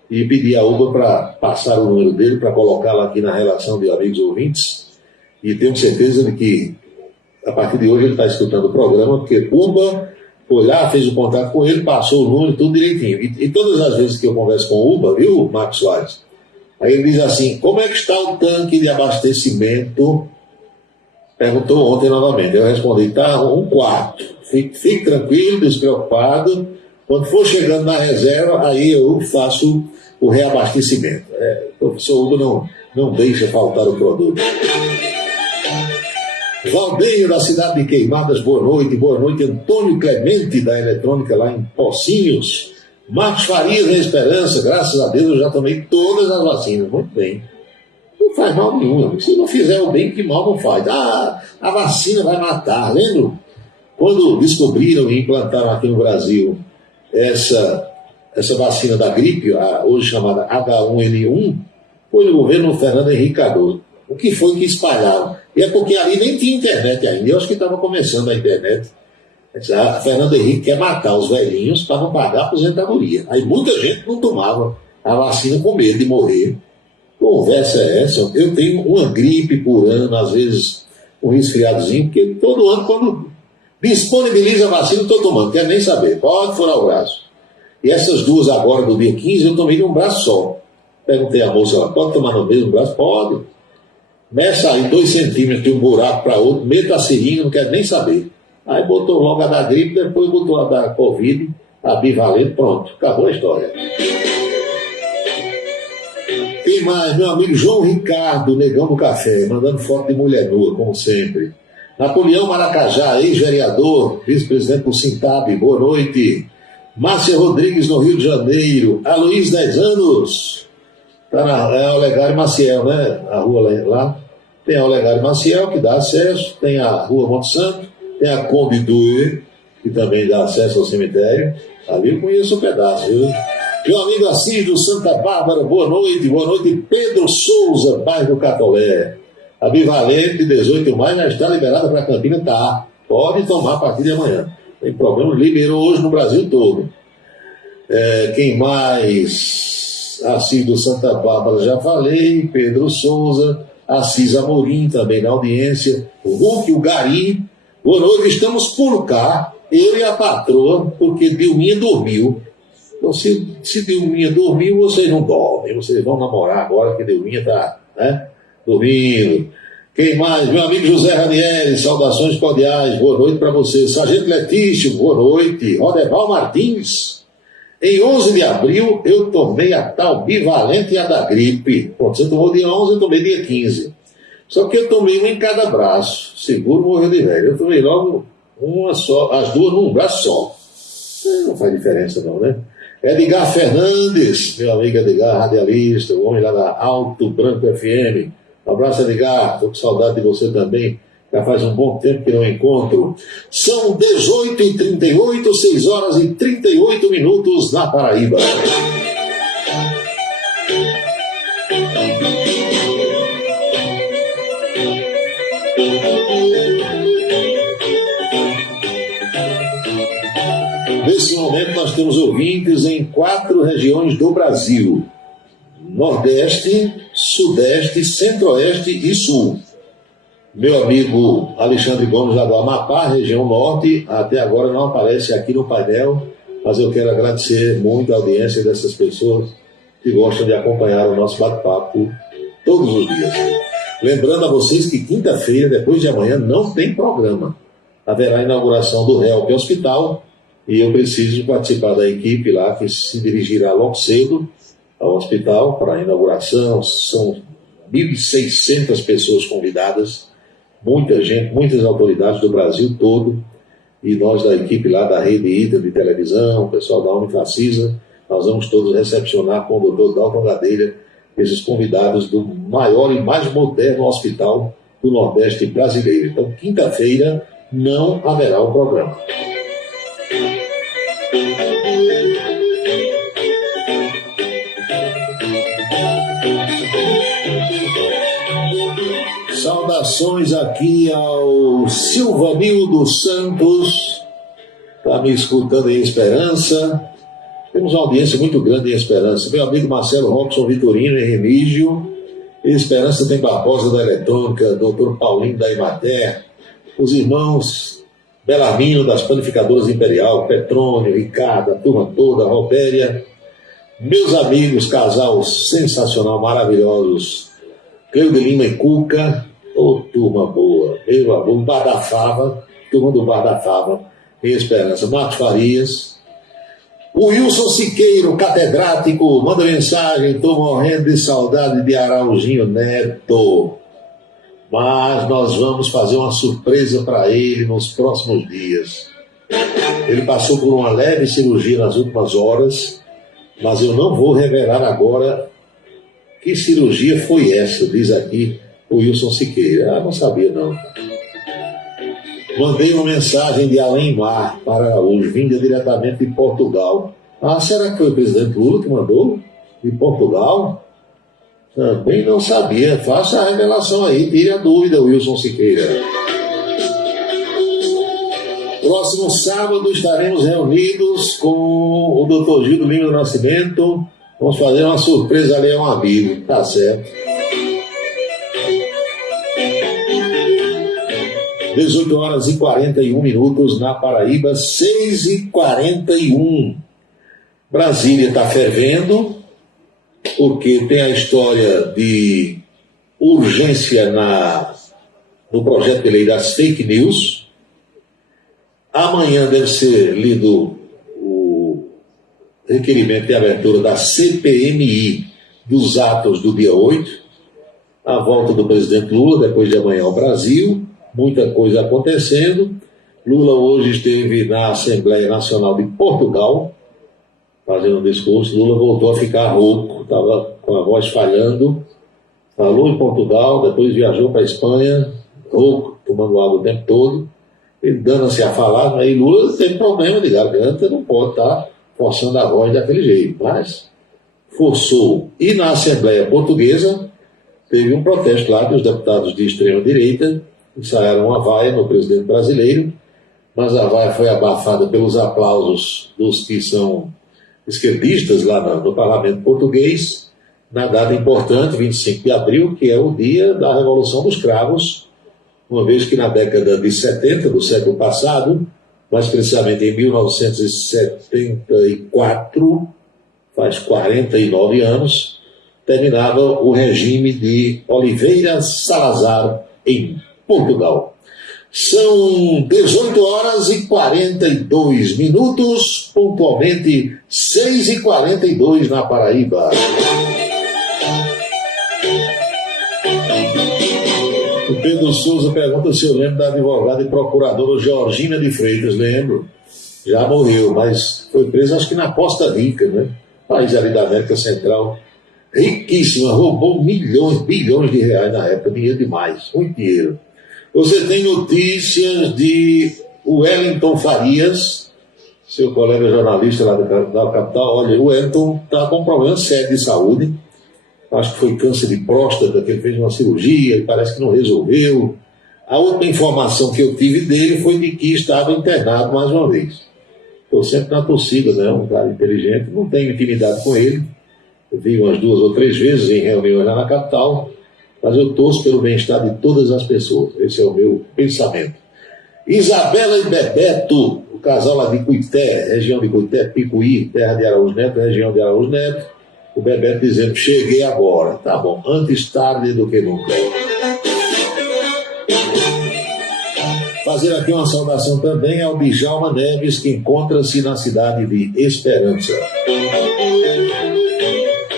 e pedi a Uba para passar o número dele, para colocá-lo aqui na relação de amigos ouvintes, e tenho certeza de que a partir de hoje ele está escutando o programa, porque Uba foi lá, fez o contato com ele, passou o número, tudo direitinho. E todas as vezes que eu converso com o Uba, viu, Marcos Soares? Aí ele diz assim: como é que está o tanque de abastecimento? Perguntou ontem novamente. Eu respondi: está 1/4. Fique tranquilo, despreocupado. Quando for chegando na reserva, aí eu faço o reabastecimento. O professor Uba não deixa faltar o produto. Valdinho, da cidade de Queimadas, boa noite. Boa noite, Antônio Clemente, da Eletrônica, lá em Pocinhos. Marcos Farias, da Esperança, graças a Deus eu já tomei todas as vacinas. Muito bem. Não faz mal nenhum. Se não fizer o bem, que mal não faz. A vacina vai matar. Lembra? Quando descobriram e implantaram aqui no Brasil essa vacina da gripe, hoje chamada H1N1, foi no governo Fernando Henrique Cardoso. O que foi que espalharam? E é porque ali nem tinha internet ainda. Eu acho que estava começando a internet. A Fernando Henrique quer matar os velhinhos para não pagar a aposentadoria. Aí muita gente não tomava a vacina com medo de morrer. Conversa é essa? Eu tenho uma gripe por ano, às vezes um resfriadozinho, porque todo ano, quando disponibiliza a vacina, eu estou tomando, quero nem saber. Pode furar o braço. E essas duas agora, do dia 15, eu tomei num braço só. Perguntei à moça, ela pode tomar no mesmo braço? Pode. Meça aí 2 centímetros de um buraco para outro, meta a seringa, não quero nem saber. Aí botou logo a da gripe, depois botou a da Covid, a bivalente, pronto, acabou a história. Quem mais? Meu amigo João Ricardo, Negão do Café, mandando foto de mulher nua, como sempre. Napoleão Maracajá, ex-vereador, vice-presidente do Sintab, boa noite. Márcia Rodrigues, no Rio de Janeiro. Aloysio, 10 anos. Está na Olegário Maciel, né? A rua lá. Tem a Olegário Maciel, que dá acesso. Tem a Rua Monte Santo. Tem a Conde Due, que também dá acesso ao cemitério. Ali eu conheço um pedaço, viu? Meu amigo Assis do Santa Bárbara, boa noite. Boa noite, Pedro Souza, bairro do Catolé. A Bivalente, 18 de maio, já está liberada para a Campina, tá. Pode tomar a partir de amanhã. Tem problema, liberou hoje no Brasil todo. Quem mais? Assis do Santa Bárbara, já falei. Pedro Souza, Assis Amorim, também na audiência. O Hulk, o Gari. Boa noite, estamos por cá, eu e a patroa, porque Dilminha dormiu. Então, se Dilminha dormiu, vocês não dormem. Vocês vão namorar agora, que Dilminha está, né, dormindo. Quem mais? Meu amigo José Ranieri, saudações cordiais, boa noite para você. Sargento Letício, boa noite. Rodeval Martins, Em 11 de abril, eu tomei a tal bivalente e a da gripe. Pronto, você tomou dia 11, eu tomei dia 15. Só que eu tomei uma em cada braço. Seguro morreu de velho. Eu tomei logo uma só, as duas num braço só. Não faz diferença não, né? Edgar Fernandes, meu amigo Edgar, radialista, o homem lá da Alto Branco FM. Um abraço, Edgar. Estou com saudade de você também. Já faz um bom tempo que não encontro. São 18h38, 6 horas e 38 minutos na Paraíba. Nesse momento nós temos ouvintes em 4 regiões do Brasil: Nordeste, Sudeste, Centro-Oeste e Sul. Meu amigo Alexandre Gomes lá do Amapá, região Norte, até agora não aparece aqui no painel, mas eu quero agradecer muito a audiência dessas pessoas que gostam de acompanhar o nosso bate-papo todos os dias. Lembrando a vocês que quinta-feira, depois de amanhã, não tem programa. Haverá a inauguração do Help Hospital e eu preciso participar da equipe lá que se dirigirá logo cedo ao hospital para a inauguração. São 1.600 pessoas convidadas, muita gente, muitas autoridades do Brasil todo, e nós da equipe lá da Rede Ita de televisão, o pessoal da Unifacisa, nós vamos todos recepcionar com o Dr. Dalton Gadelha esses convidados do maior e mais moderno hospital do Nordeste brasileiro. Então, quinta-feira não haverá o programa. Saudações aqui ao Silvanildo Santos, está me escutando em Esperança. Temos uma audiência muito grande em Esperança. Meu amigo Marcelo Robson Vitorino em Remígio. Em Esperança tem Barbosa da Eletrônica, Dr. Paulinho da Imater, os irmãos Belarmino das Panificadoras Imperial, Petrônio, Ricardo, a turma toda, Robéria. Meus amigos, casal sensacional, maravilhosos, Cleo de Lima e Cuca. Ô, turma boa, meu amor, Bar da Fava, turma do Bar da Fava, em Esperança. Marcos Farias, o Wilson Siqueiro, catedrático, manda mensagem: estou morrendo de saudade de Araujinho Neto, mas nós vamos fazer uma surpresa para ele nos próximos dias. Ele passou por uma leve cirurgia nas últimas horas, mas eu não vou revelar agora que cirurgia foi essa, diz aqui o Wilson Siqueira. Não sabia não. Mandei uma mensagem de Além Mar para Araújo, vinda diretamente de Portugal. Será que foi o presidente Lula que mandou? De Portugal? Também não sabia. Faça a revelação aí, tire a dúvida, Wilson Siqueira. Próximo sábado estaremos reunidos com o Dr. Gildo Lima do Nascimento. Vamos fazer uma surpresa ali a um amigo, tá certo. 18 horas e 41 minutos na Paraíba, 6h41. Brasília está fervendo, porque tem a história de urgência no projeto de lei das fake news. Amanhã deve ser lido o requerimento de abertura da CPMI dos atos do dia 8, a volta do presidente Lula depois de amanhã ao Brasil. Muita coisa acontecendo. Lula hoje esteve na Assembleia Nacional de Portugal, fazendo um discurso. Lula voltou a ficar rouco, estava com a voz falhando. Falou em Portugal, depois viajou para a Espanha, rouco, tomando água o tempo todo. Ele dando-se a falar, aí Lula tem problema de garganta, não pode estar forçando a voz daquele jeito, mas forçou. E na Assembleia Portuguesa, teve um protesto lá que os deputados de extrema-direita ensaiaram uma vaia no presidente brasileiro, mas a vaia foi abafada pelos aplausos dos que são esquerdistas lá no parlamento português, na data importante, 25 de abril, que é o dia da Revolução dos Cravos, uma vez que na década de 70 do século passado, mais precisamente em 1974, faz 49 anos, terminava o regime de Oliveira Salazar em Portugal. São 18 horas e 42 minutos, pontualmente 6h42 na Paraíba. O Pedro Souza pergunta se eu lembro da advogada e procuradora Georgina de Freitas. Lembro, já morreu, mas foi presa acho que na Costa Rica, né? País ali da América Central, riquíssima, roubou milhões, bilhões de reais na época, dinheiro demais, muito dinheiro. Você tem notícias de Wellington Farias, seu colega jornalista lá da capital. Olha, o Wellington está com um problema sério de saúde, acho que foi câncer de próstata, que ele fez uma cirurgia e parece que não resolveu. A última informação que eu tive dele foi de que estava internado mais uma vez. Estou sempre na torcida, né? Um cara inteligente, não tenho intimidade com ele. Eu vi umas 2 ou 3 vezes em reuniões lá na capital, mas eu torço pelo bem-estar de todas as pessoas. Esse é o meu pensamento. Isabela e Bebeto, o casal lá de Cuité, região de Cuité, Picuí, terra de Araújo Neto, região de Araújo Neto. O Bebeto dizendo, cheguei agora. Tá bom, antes tarde do que nunca. Fazer aqui uma saudação também ao Bijalma Neves, que encontra-se na cidade de Esperança.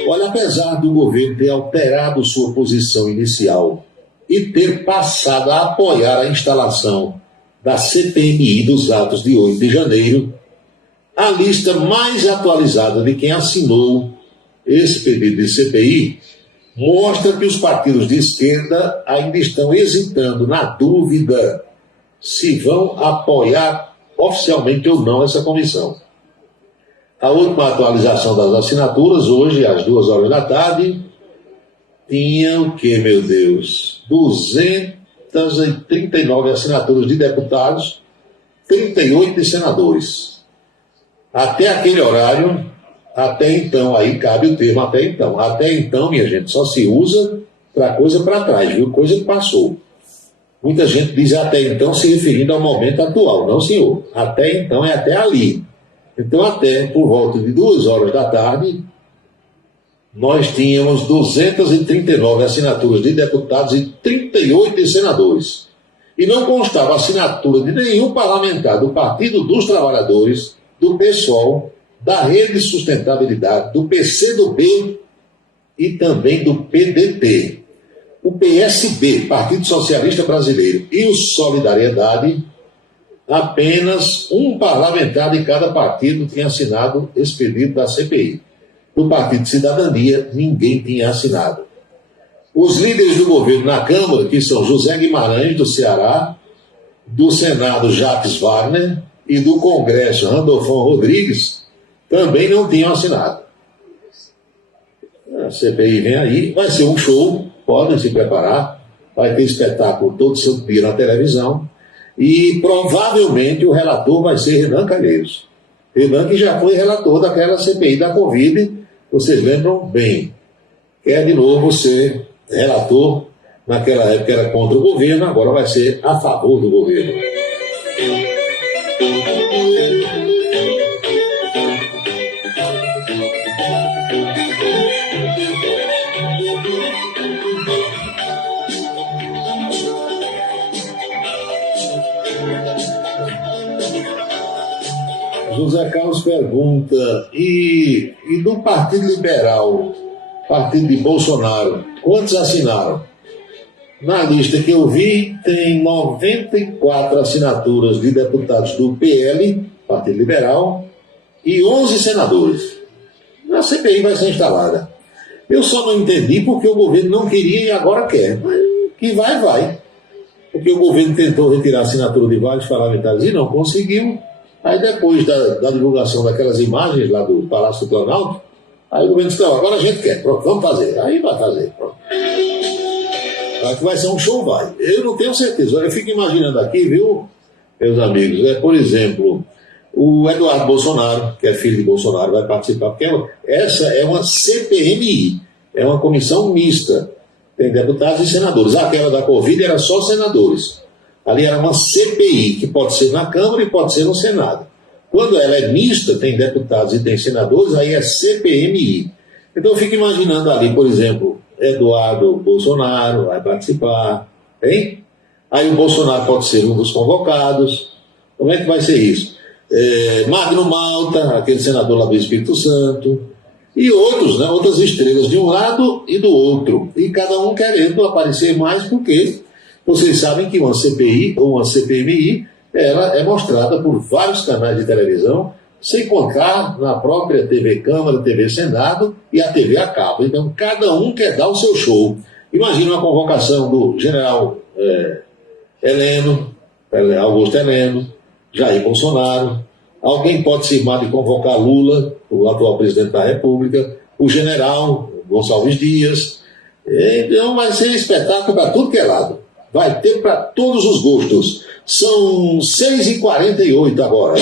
Olha, apesar do governo ter alterado sua posição inicial e ter passado a apoiar a instalação da CPMI dos atos de 8 de janeiro, a lista mais atualizada de quem assinou esse pedido de CPI mostra que os partidos de esquerda ainda estão hesitando, na dúvida, se vão apoiar oficialmente ou não essa comissão. A última atualização das assinaturas, hoje, às 2 horas da tarde, tinha o quê, meu Deus? 239 assinaturas de deputados, 38 de senadores. Até aquele horário, até então, aí cabe o termo até então. Até então, minha gente, só se usa para coisa para trás, viu? Coisa que passou. Muita gente diz até então se referindo ao momento atual. Não, senhor. Até então é até ali. Então, até por volta de 2 horas da tarde, nós tínhamos 239 assinaturas de deputados e 38 de senadores. E não constava assinatura de nenhum parlamentar do Partido dos Trabalhadores, do PSOL, da Rede de Sustentabilidade, do PCdoB e também do PDT. O PSB, Partido Socialista Brasileiro, e o Solidariedade, apenas um parlamentar de cada partido tinha assinado esse pedido da CPI. Do Partido de Cidadania, ninguém tinha assinado. Os líderes do governo na Câmara, que são José Guimarães, do Ceará, do Senado, Jacques Wagner, e do Congresso, Randolfo Rodrigues, também não tinham assinado. A CPI vem aí, vai ser um show, podem se preparar, vai ter espetáculo todo santo dia na televisão, e provavelmente o relator vai ser Renan Calheiros. Renan, que já foi relator daquela CPI da Covid, vocês lembram bem. Quer de novo ser relator, naquela época era contra o governo, agora vai ser a favor do governo. José Carlos pergunta, e do Partido Liberal, partido de Bolsonaro, quantos assinaram? Na lista que eu vi, tem 94 assinaturas de deputados do PL, Partido Liberal, e 11 senadores. A CPI vai ser instalada. Eu só não entendi porque o governo não queria e agora quer. Mas que vai. Porque o governo tentou retirar a assinatura de vários parlamentares e não conseguiu. Aí depois da divulgação daquelas imagens lá do Palácio do Planalto, aí o governo disse, não, agora a gente quer, pronto, vamos fazer. Aí vai fazer, pronto. Aí que vai ser um show, vai. Eu não tenho certeza, eu fico imaginando aqui, viu, meus amigos, por exemplo, o Eduardo Bolsonaro, que é filho de Bolsonaro, vai participar, porque essa é uma CPMI, é uma comissão mista, tem deputados e senadores. Aquela da Covid era só senadores. Ali era uma CPI, que pode ser na Câmara e pode ser no Senado. Quando ela é mista, tem deputados e tem senadores, aí é CPMI. Então eu fico imaginando ali, por exemplo, Eduardo Bolsonaro vai participar, hein? Aí o Bolsonaro pode ser um dos convocados. Como é que vai ser isso? Magno Malta, aquele senador lá do Espírito Santo, e outros, né, outras estrelas de um lado e do outro, e cada um querendo aparecer mais, porque vocês sabem que uma CPI ou uma CPMI ela é mostrada por vários canais de televisão, sem contar na própria TV Câmara, TV Senado e a TV a cabo. Então cada um quer dar o seu show. Imagina uma convocação do general Augusto Heleno, Jair Bolsonaro. Alguém pode se irmar de convocar Lula, o atual presidente da República, o general Gonçalves Dias. Então vai ser um espetáculo para tudo que é lado. Vai ter para todos os gostos. São 6h48 agora.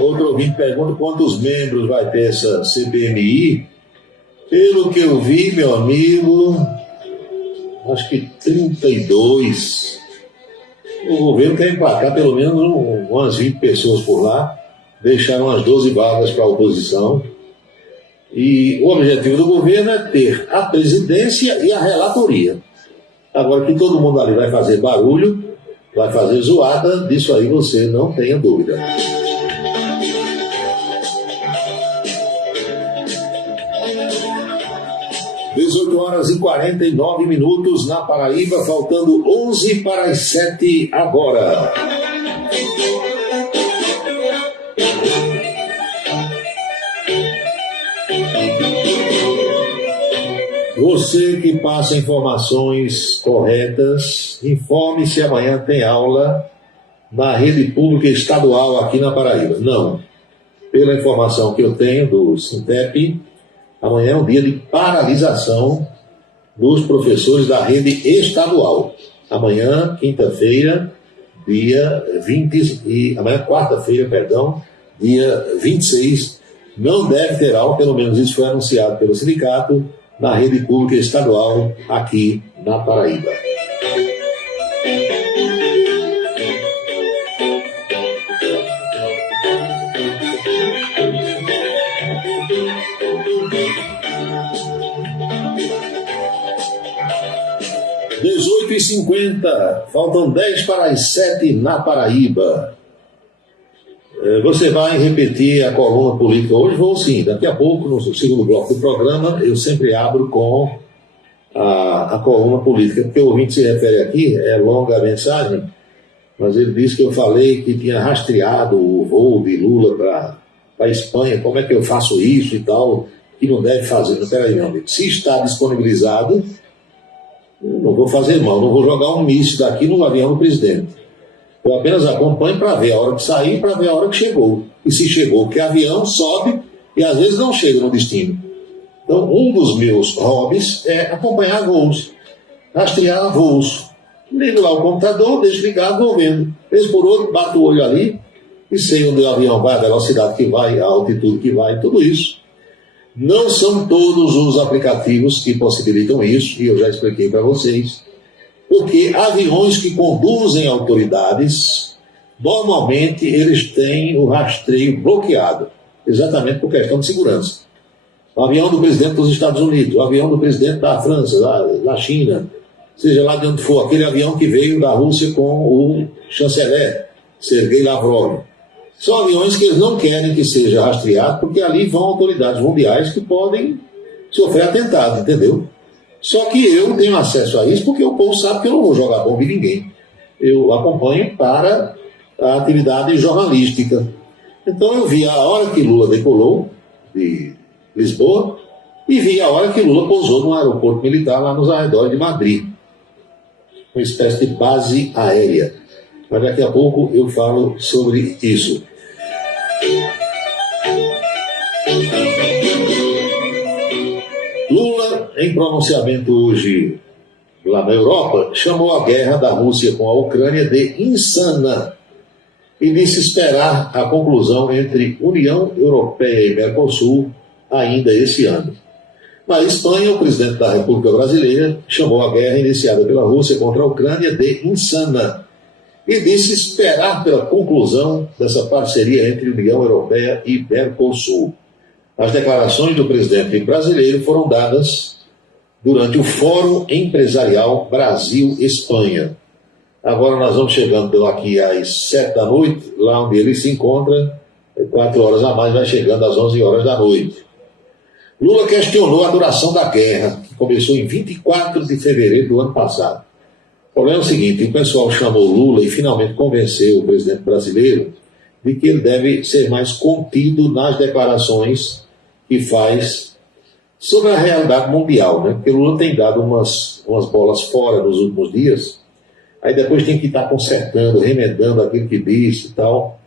Outro ouvinte pergunta quantos membros vai ter essa CPMI. Pelo que eu vi, meu amigo, acho que 32. O governo quer emplacar pelo menos umas 20 pessoas por lá, deixaram umas 12 vagas para a oposição. E o objetivo do governo é ter a presidência e a relatoria. Agora que todo mundo ali vai fazer barulho, vai fazer zoada, disso aí você não tenha dúvida. 18h49 na Paraíba, faltando 11 para as 7 agora. Você que passa informações corretas, informe se amanhã tem aula na rede pública estadual aqui na Paraíba. Não. Pela informação que eu tenho do Sintep, amanhã é um dia de paralisação dos professores da rede estadual. Amanhã, quinta-feira, dia 20, e amanhã, quarta-feira, perdão, dia 26, não deve ter aula, pelo menos isso foi anunciado pelo sindicato, na rede pública estadual aqui na Paraíba. Faltam 10 para as 7 na Paraíba. Você vai repetir a coluna política hoje? Vou sim, daqui a pouco, no segundo bloco do programa, eu sempre abro com a coluna política, porque o ouvinte se refere aqui, é longa a mensagem, mas ele disse que eu falei que tinha rastreado o voo de Lula para a Espanha, como é que eu faço isso e tal, que não deve fazer. Não, peraí, não, se está disponibilizado, eu não vou fazer mal, não vou jogar um míssil daqui no avião do presidente. Eu apenas acompanho para ver a hora de sair e para ver a hora que chegou. E se chegou, porque avião sobe e às vezes não chega no destino. Então, um dos meus hobbies é acompanhar voos, rastrear voos. Ligo lá o computador, deixo ligado, vou vendo. Vez por outro, bato o olho ali e sei onde o avião vai, a velocidade que vai, a altitude que vai, tudo isso. Não são todos os aplicativos que possibilitam isso, e eu já expliquei para vocês, porque aviões que conduzem autoridades, normalmente eles têm o rastreio bloqueado, exatamente por questão de segurança. O avião do presidente dos Estados Unidos, o avião do presidente da França, da China, seja lá de onde for, aquele avião que veio da Rússia com o chanceler Sergei Lavrov. São aviões que eles não querem que seja rastreado, porque ali vão autoridades mundiais que podem sofrer atentado, entendeu? Só que eu tenho acesso a isso porque o povo sabe que eu não vou jogar bomba em ninguém. Eu acompanho para a atividade jornalística. Então eu vi a hora que Lula decolou de Lisboa e vi a hora que Lula pousou no aeroporto militar lá nos arredores de Madrid. Uma espécie de base aérea. Mas daqui a pouco eu falo sobre isso. Lula, em pronunciamento hoje lá na Europa, chamou a guerra da Rússia com a Ucrânia de insana e disse esperar a conclusão entre União Europeia e Mercosul ainda esse ano. Na Espanha, o presidente da República Brasileira chamou a guerra iniciada pela Rússia contra a Ucrânia de insana e disse esperar pela conclusão dessa parceria entre União Europeia e Mercosul. As declarações do presidente brasileiro foram dadas durante o Fórum Empresarial Brasil-Espanha. Agora nós vamos chegando aqui às 7 da noite, lá onde ele se encontra, 4 horas a mais, vai chegando às 11 horas da noite. Lula questionou a duração da guerra, que começou em 24 de fevereiro do ano passado. O problema é o seguinte, o pessoal chamou Lula e finalmente convenceu o presidente brasileiro de que ele deve ser mais contido nas declarações que faz sobre a realidade mundial, né? Porque Lula tem dado umas bolas fora nos últimos dias, aí depois tem que estar consertando, remendando aquilo que disse e tal.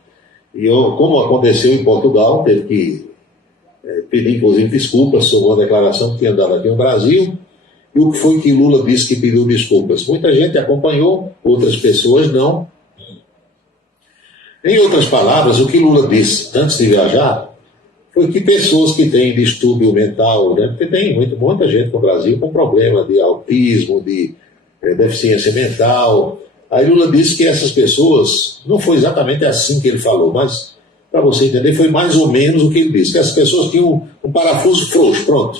E como aconteceu em Portugal, teve que pedir inclusive desculpas sobre uma declaração que tinha dado aqui no Brasil. E o que foi que Lula disse que pediu desculpas? Muita gente acompanhou, outras pessoas não. Em outras palavras, o que Lula disse antes de viajar foi que pessoas que têm distúrbio mental, né, porque tem muita gente no Brasil com problema de autismo, de deficiência mental. Aí Lula disse que essas pessoas, não foi exatamente assim que ele falou, mas para você entender, foi mais ou menos o que ele disse, que as pessoas tinham um parafuso frouxo, pronto.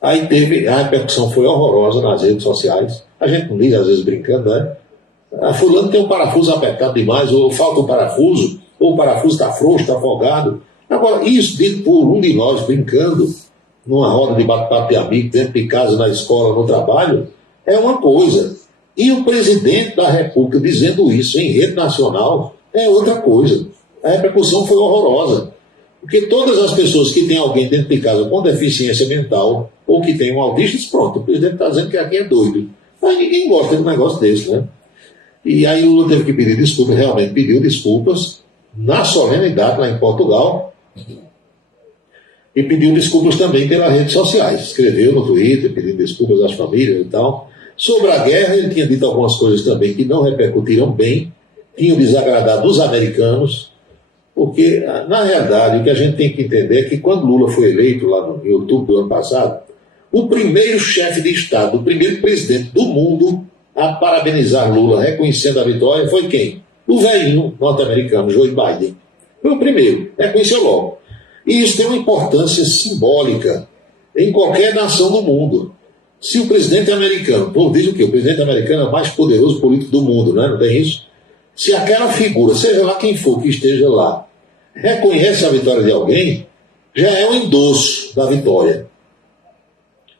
Aí a repercussão foi horrorosa nas redes sociais. A gente não diz, às vezes brincando, né? A fulano tem um parafuso apertado demais, ou falta um parafuso, ou o parafuso está frouxo, está afogado. Agora, isso dito por um de nós brincando, numa roda de bate-papo de amigo, dentro de casa, na escola, no trabalho, é uma coisa. E o presidente da República dizendo isso em rede nacional é outra coisa. A repercussão foi horrorosa. Porque todas as pessoas que têm alguém dentro de casa com deficiência mental, ou que tem um autista, pronto, o presidente está dizendo que aqui é doido. Mas ninguém gosta de um negócio desse, né? E aí o Lula teve que pedir desculpas, realmente pediu desculpas, na solenidade lá em Portugal, e pediu desculpas também pelas redes sociais. Escreveu no Twitter, pedindo desculpas às famílias e tal. Sobre a guerra, ele tinha dito algumas coisas também que não repercutiram bem, tinham desagradado os americanos, porque, na realidade, o que a gente tem que entender é que quando Lula foi eleito, lá em outubro do ano passado, o primeiro chefe de Estado, o primeiro presidente do mundo a parabenizar Lula, reconhecendo a vitória, foi quem? O velhinho norte-americano, Joe Biden. Foi o primeiro, reconheceu logo. E isso tem uma importância simbólica em qualquer nação do mundo. Se o presidente americano, por diz o quê? O presidente americano é o mais poderoso político do mundo, né? Não tem isso? Se aquela figura, seja lá quem for que esteja lá, reconhece a vitória de alguém, já é um endosso da vitória.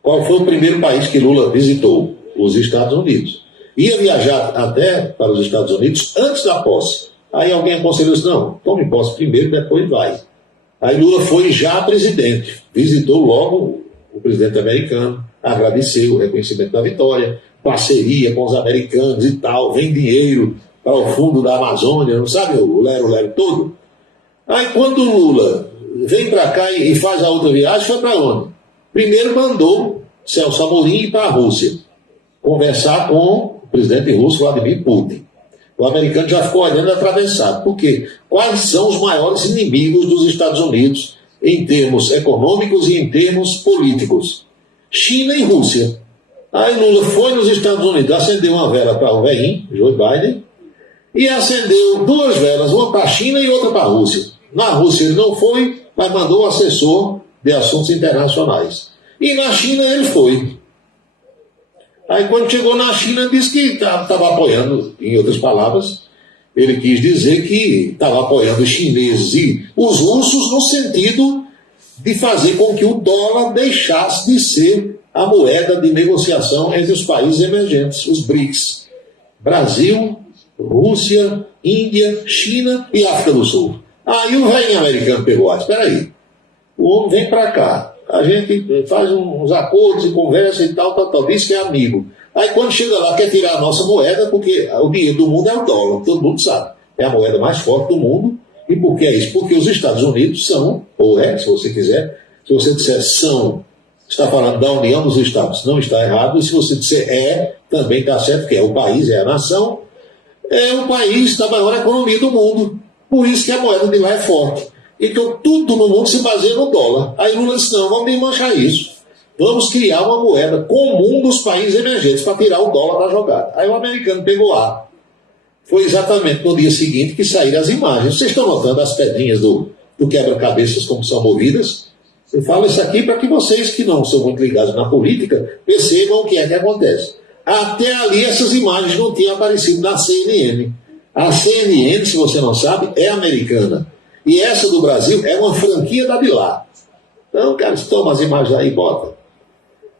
Qual foi o primeiro país que Lula visitou? Os Estados Unidos. Ia viajar até para os Estados Unidos antes da posse. Aí alguém aconselhou assim, não, tome posse primeiro, depois vai. Aí Lula foi já presidente, visitou logo o presidente americano, agradeceu o reconhecimento da vitória, parceria com os americanos e tal, vem dinheiro para o fundo da Amazônia, não sabe o lero todo? Aí quando o Lula vem para cá e faz a outra viagem, foi para onde? Primeiro mandou Celso Amorim ir para a Rússia, conversar com o presidente russo Vladimir Putin. O americano já ficou olhando atravessado. Por quê? Quais são os maiores inimigos dos Estados Unidos em termos econômicos e em termos políticos? China e Rússia. Aí Lula foi nos Estados Unidos, acendeu uma vela para o velhinho, Joe Biden, e acendeu 2 velas, uma para a China e outra para a Rússia. Na Rússia ele não foi, mas mandou o assessor de assuntos internacionais. E na China ele foi. Aí quando chegou na China disse que estava apoiando, em outras palavras, ele quis dizer que estava apoiando os chineses e os russos no sentido de fazer com que o dólar deixasse de ser a moeda de negociação entre os países emergentes, os BRICS. Brasil, Rússia, Índia, China e África do Sul. Aí o velho americano pegou, espera aí, o homem vem para cá. A gente faz uns acordos e conversa e tal, diz que é amigo. Aí quando chega lá quer tirar a nossa moeda, porque o dinheiro do mundo é o dólar, todo mundo sabe. É a moeda mais forte do mundo. E por que é isso? Porque os Estados Unidos são, ou é, se você quiser, se você disser são, está falando da União dos Estados, não está errado. E se você disser é, também está certo, que é o país, é a nação, é o país da maior economia do mundo. Por isso que a moeda de lá é forte. Então tudo no mundo se baseia no dólar. Aí Lula disse, não, vamos desmanchar isso. vamos criar uma moeda comum dos países emergentes para tirar o dólar da jogada. Aí o americano pegou A. Foi exatamente no dia seguinte que saíram as imagens. Vocês estão notando as pedrinhas do quebra-cabeças como são movidas? Eu falo isso aqui para que vocês que não são muito ligados na política percebam o que é que acontece. Até ali essas imagens não tinham aparecido na CNN. A CNN, se você não sabe, é americana. E essa do Brasil é uma franquia da Bilar. Então, cara, toma as imagens aí e bota.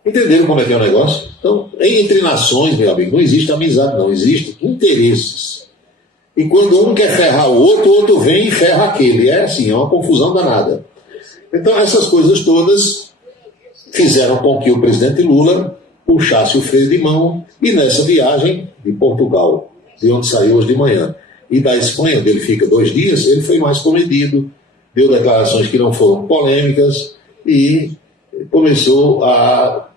Entenderam como é que é o negócio? Então, entre nações, meu amigo, não existe amizade, não. Existem interesses. E quando um quer ferrar o outro vem e ferra aquele. É assim, é uma confusão danada. Então, essas coisas todas fizeram com que o presidente Lula puxasse o freio de mão e nessa viagem de Portugal, de onde saiu hoje de manhã, e da Espanha, onde ele fica 2 dias, ele foi mais comedido, deu declarações que não foram polêmicas e começou a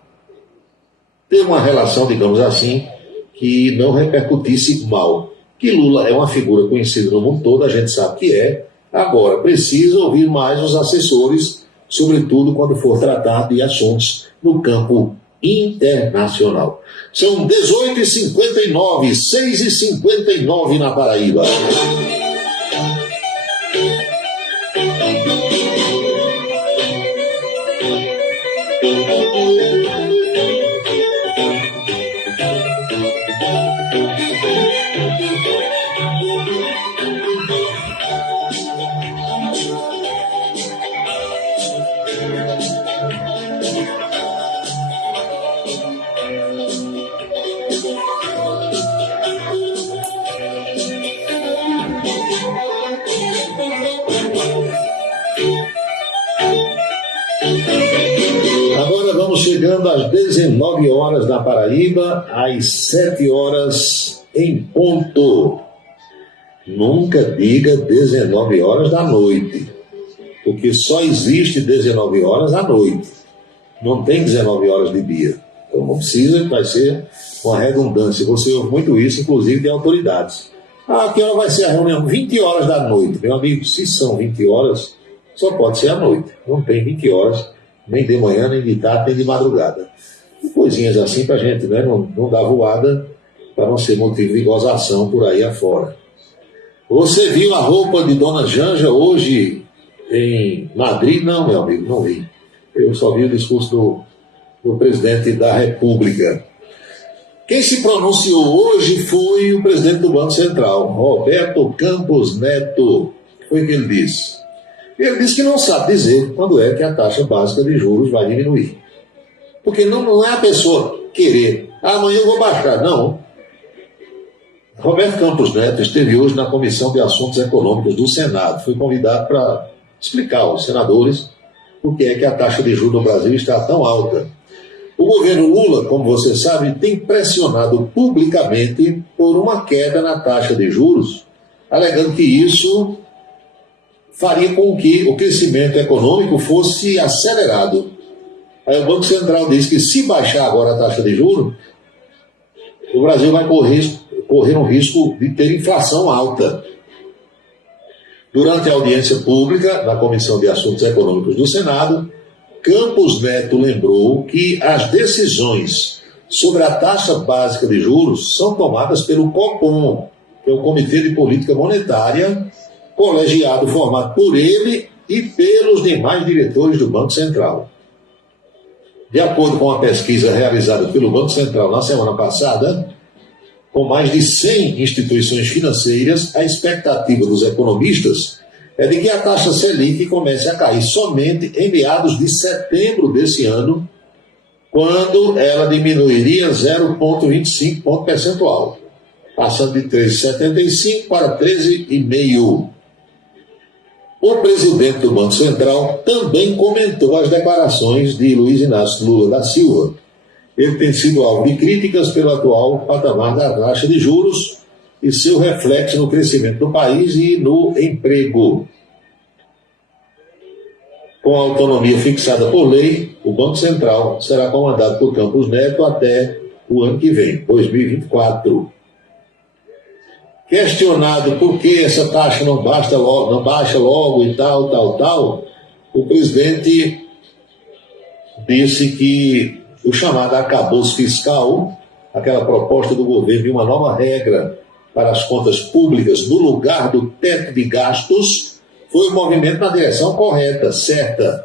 ter uma relação, digamos assim, que não repercutisse mal. Que Lula é uma figura conhecida no mundo todo, a gente sabe que é. Agora, precisa ouvir mais os assessores, sobretudo quando for tratar de assuntos no campo internacional. São 18h59, 6h59 na Paraíba. Chegando às 19 horas na Paraíba, às 7 horas em ponto. Nunca diga 19 horas da noite, porque só existe 19 horas à noite. Não tem 19 horas de dia. Então não precisa, vai ser uma redundância. Você ouve muito isso, inclusive de autoridades. Que hora vai ser a reunião? 20 horas da noite. Meu amigo, se são 20 horas, só pode ser à noite. Não tem 20 horas. Nem de manhã, nem de tarde, nem de madrugada. E coisinhas assim para a gente, né, não dar voada, para não ser motivo de gozação por aí afora. Você viu a roupa de Dona Janja hoje em Madrid? Não, meu amigo, não vi. Eu só vi o discurso do presidente da República. Quem se pronunciou hoje foi o presidente do Banco Central, Roberto Campos Neto. Foi o que ele disse. Ele disse que não sabe dizer quando é que a taxa básica de juros vai diminuir. Porque não é a pessoa querer, amanhã eu vou baixar, não. Roberto Campos Neto esteve hoje na Comissão de Assuntos Econômicos do Senado. Foi convidado para explicar aos senadores por que é que a taxa de juros no Brasil está tão alta. O governo Lula, como você sabe, tem pressionado publicamente por uma queda na taxa de juros, alegando que isso faria com que o crescimento econômico fosse acelerado. Aí o Banco Central diz que se baixar agora a taxa de juros, o Brasil vai correr um risco de ter inflação alta. Durante a audiência pública na Comissão de Assuntos Econômicos do Senado, Campos Neto lembrou que as decisões sobre a taxa básica de juros são tomadas pelo Copom, que é o Comitê de Política Monetária, colegiado formado por ele e pelos demais diretores do Banco Central. De acordo com a pesquisa realizada pelo Banco Central na semana passada, com mais de 100 instituições financeiras, a expectativa dos economistas é de que a taxa Selic comece a cair somente em meados de setembro desse ano, quando ela diminuiria 0,25 ponto percentual, passando de 13,75 para 13,5%. O presidente do Banco Central também comentou as declarações de Luiz Inácio Lula da Silva. Ele tem sido alvo de críticas pelo atual patamar da taxa de juros e seu reflexo no crescimento do país e no emprego. Com a autonomia fixada por lei, o Banco Central será comandado por Campos Neto até o ano que vem, 2024. Questionado por que essa taxa não baixa logo e tal, o presidente disse que o chamado arcabouço fiscal, aquela proposta do governo de uma nova regra para as contas públicas no lugar do teto de gastos, foi um movimento na direção correta, certa,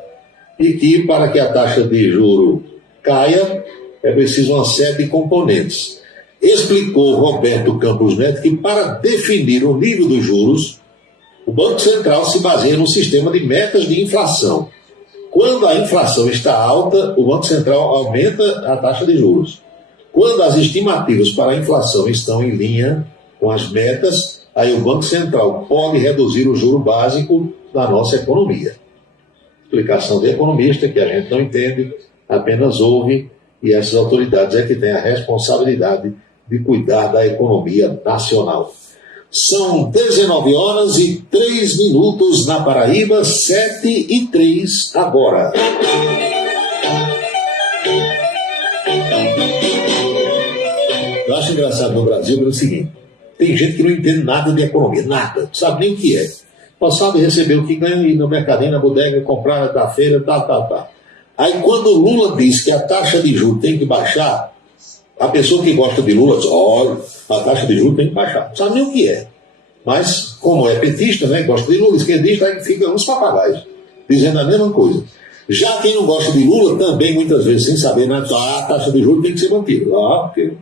e que para que a taxa de juro caia é preciso uma série de componentes. Explicou Roberto Campos Neto que para definir o nível dos juros, o Banco Central se baseia no sistema de metas de inflação. Quando a inflação está alta, o Banco Central aumenta a taxa de juros. Quando as estimativas para a inflação estão em linha com as metas, aí o Banco Central pode reduzir o juro básico da nossa economia. Explicação de economista que a gente não entende, apenas ouve, e essas autoridades é que têm a responsabilidade de cuidar da economia nacional. São 19h03 na Paraíba, 7h03 agora. Eu acho engraçado no Brasil pelo seguinte: tem gente que não entende nada de economia, nada, não sabe nem o que é. Passado receber o que ganha, ir no mercadinho, na bodega, comprar da feira, tá. Aí quando o Lula diz que a taxa de juros tem que baixar, a pessoa que gosta de Lula diz: olha, a taxa de juros tem que baixar. Não sabe nem o que é. Mas, como é petista, né, gosta de Lula, esquerdista, aí fica uns papagaios, dizendo a mesma coisa. Já quem não gosta de Lula, também muitas vezes, sem saber nada, a taxa de juros tem que ser mantida. Porque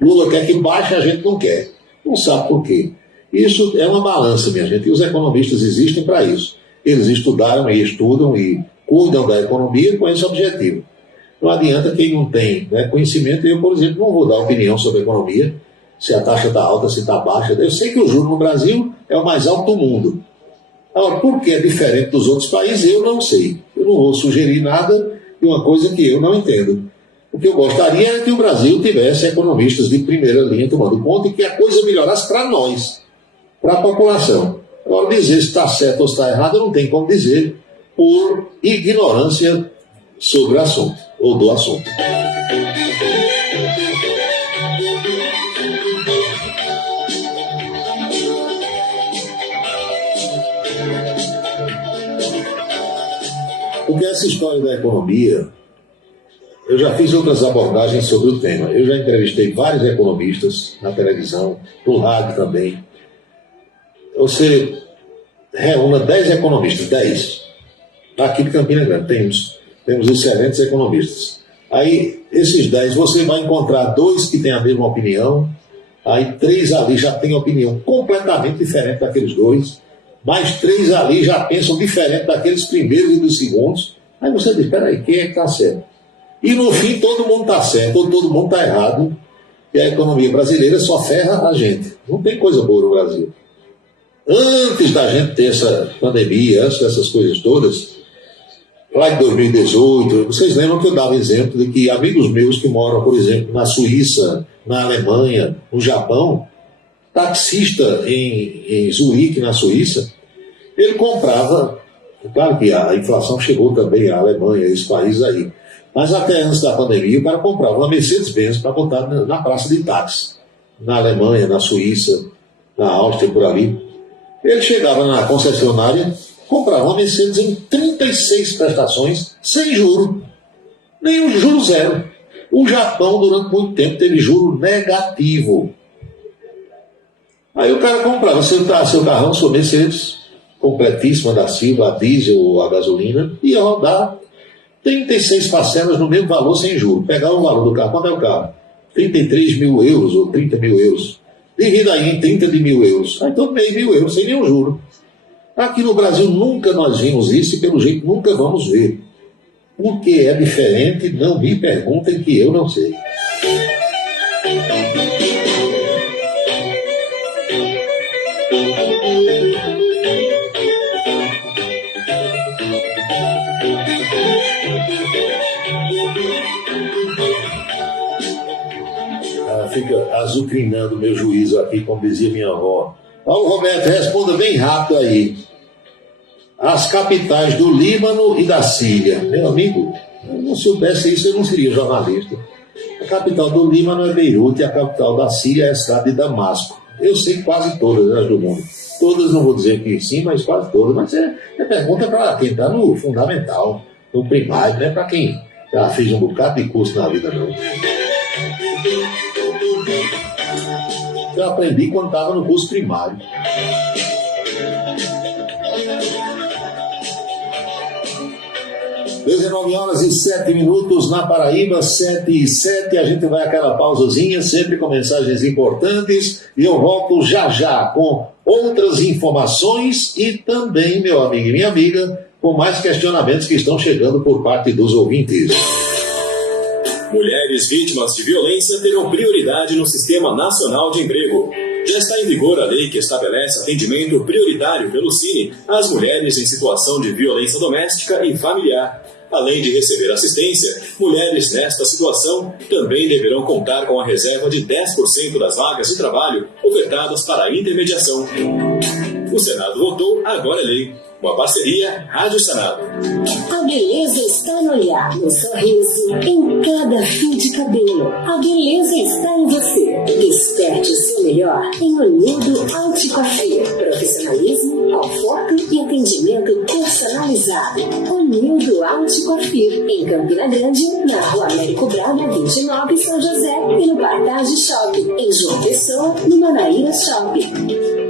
Lula quer que baixe, a gente não quer. Não sabe por quê. Isso é uma balança, minha gente, e os economistas existem para isso. Eles estudaram e estudam e cuidam da economia com esse objetivo. Não adianta quem não tem, né, conhecimento. Eu, por exemplo, não vou dar opinião sobre a economia, se a taxa está alta, se está baixa. Eu sei que o juro no Brasil é o mais alto do mundo. Agora, por que é diferente dos outros países, eu não sei. Eu não vou sugerir nada de uma coisa que eu não entendo. O que eu gostaria é que o Brasil tivesse economistas de primeira linha tomando conta e que a coisa melhorasse para nós, para a população. Agora, dizer se está certo ou se está errado, não tem como dizer, por ignorância sobre o assunto, ou do assunto. Porque essa história da economia, eu já fiz outras abordagens sobre o tema. Eu já entrevistei vários economistas na televisão, no rádio também. Você reúna 10 economistas, 10. Aqui de Campina Grande temos excelentes economistas. Aí, esses 10, você vai encontrar 2 que têm a mesma opinião, aí 3 ali já têm opinião completamente diferente daqueles 2, mais 3 ali já pensam diferente daqueles primeiros e dos segundos. Aí você diz: peraí, quem é que está certo? E no fim todo mundo está certo, ou todo mundo está errado, e a economia brasileira só ferra a gente. Não tem coisa boa no Brasil. Antes da gente ter essa pandemia, antes dessas coisas todas, lá em 2018, vocês lembram que eu dava exemplo de que amigos meus que moram, por exemplo, na Suíça, na Alemanha, no Japão, taxista em Zurique, na Suíça, ele comprava, claro que a inflação chegou também à Alemanha, esses países aí, mas até antes da pandemia, o cara comprava uma Mercedes-Benz para botar na praça de táxi, na Alemanha, na Suíça, na Áustria, por ali. Ele chegava na concessionária, comprava uma Mercedes em 36 prestações, sem juro, nenhum juro zero. O Japão, durante muito tempo, teve juro negativo. Aí o cara comprava seu carrão, sua Mercedes, completíssima da Silva, a diesel ou a gasolina, ia rodar 36 parcelas no mesmo valor sem juros. Pegava o valor do carro, quanto é o carro? 33 mil euros ou 30 mil euros. Divida aí em 30 de mil euros. Aí então meio mil euros, sem nenhum juro. Aqui no Brasil nunca nós vimos isso e pelo jeito nunca vamos ver. Por que é diferente, não me perguntem que eu não sei. Fica azucrinando meu juízo aqui, como dizia minha avó. Paulo Roberto, responda bem rápido aí. As capitais do Líbano e da Síria. Meu amigo, se eu soubesse isso, eu não seria jornalista. A capital do Líbano é Beirute e a capital da Síria é a cidade de Damasco. Eu sei quase todas as do mundo. Todas, não vou dizer que sim, mas quase todas. Mas é pergunta para quem está no fundamental, no primário, não é para quem Já fiz um bocado de curso na vida, não. Eu aprendi quando estava no curso primário. 19h07 na Paraíba, 7h07. A gente vai àquela pausazinha, sempre com mensagens importantes. E eu volto já já com outras informações e também, meu amigo e minha amiga, com mais questionamentos que estão chegando por parte dos ouvintes. Mulheres vítimas de violência terão prioridade no Sistema Nacional de Emprego. Já está em vigor a lei que estabelece atendimento prioritário pelo Cine às mulheres em situação de violência doméstica e familiar. Além de receber assistência, mulheres nesta situação também deverão contar com a reserva de 10% das vagas de trabalho ofertadas para a intermediação. O Senado votou, agora é lei. Uma parceria Rádio Senado. A beleza está no olhar, no sorriso, em cada fio de cabelo. A beleza está em você. Desperte o seu melhor em Olmudo Alticoafé. Profissionalismo, conforto e atendimento personalizado. Olmudo Alticoafé, em Campina Grande, na Rua Américo Braga, 29, São José, e no Partage Shopping, em João Pessoa, no Manaíra Shopping.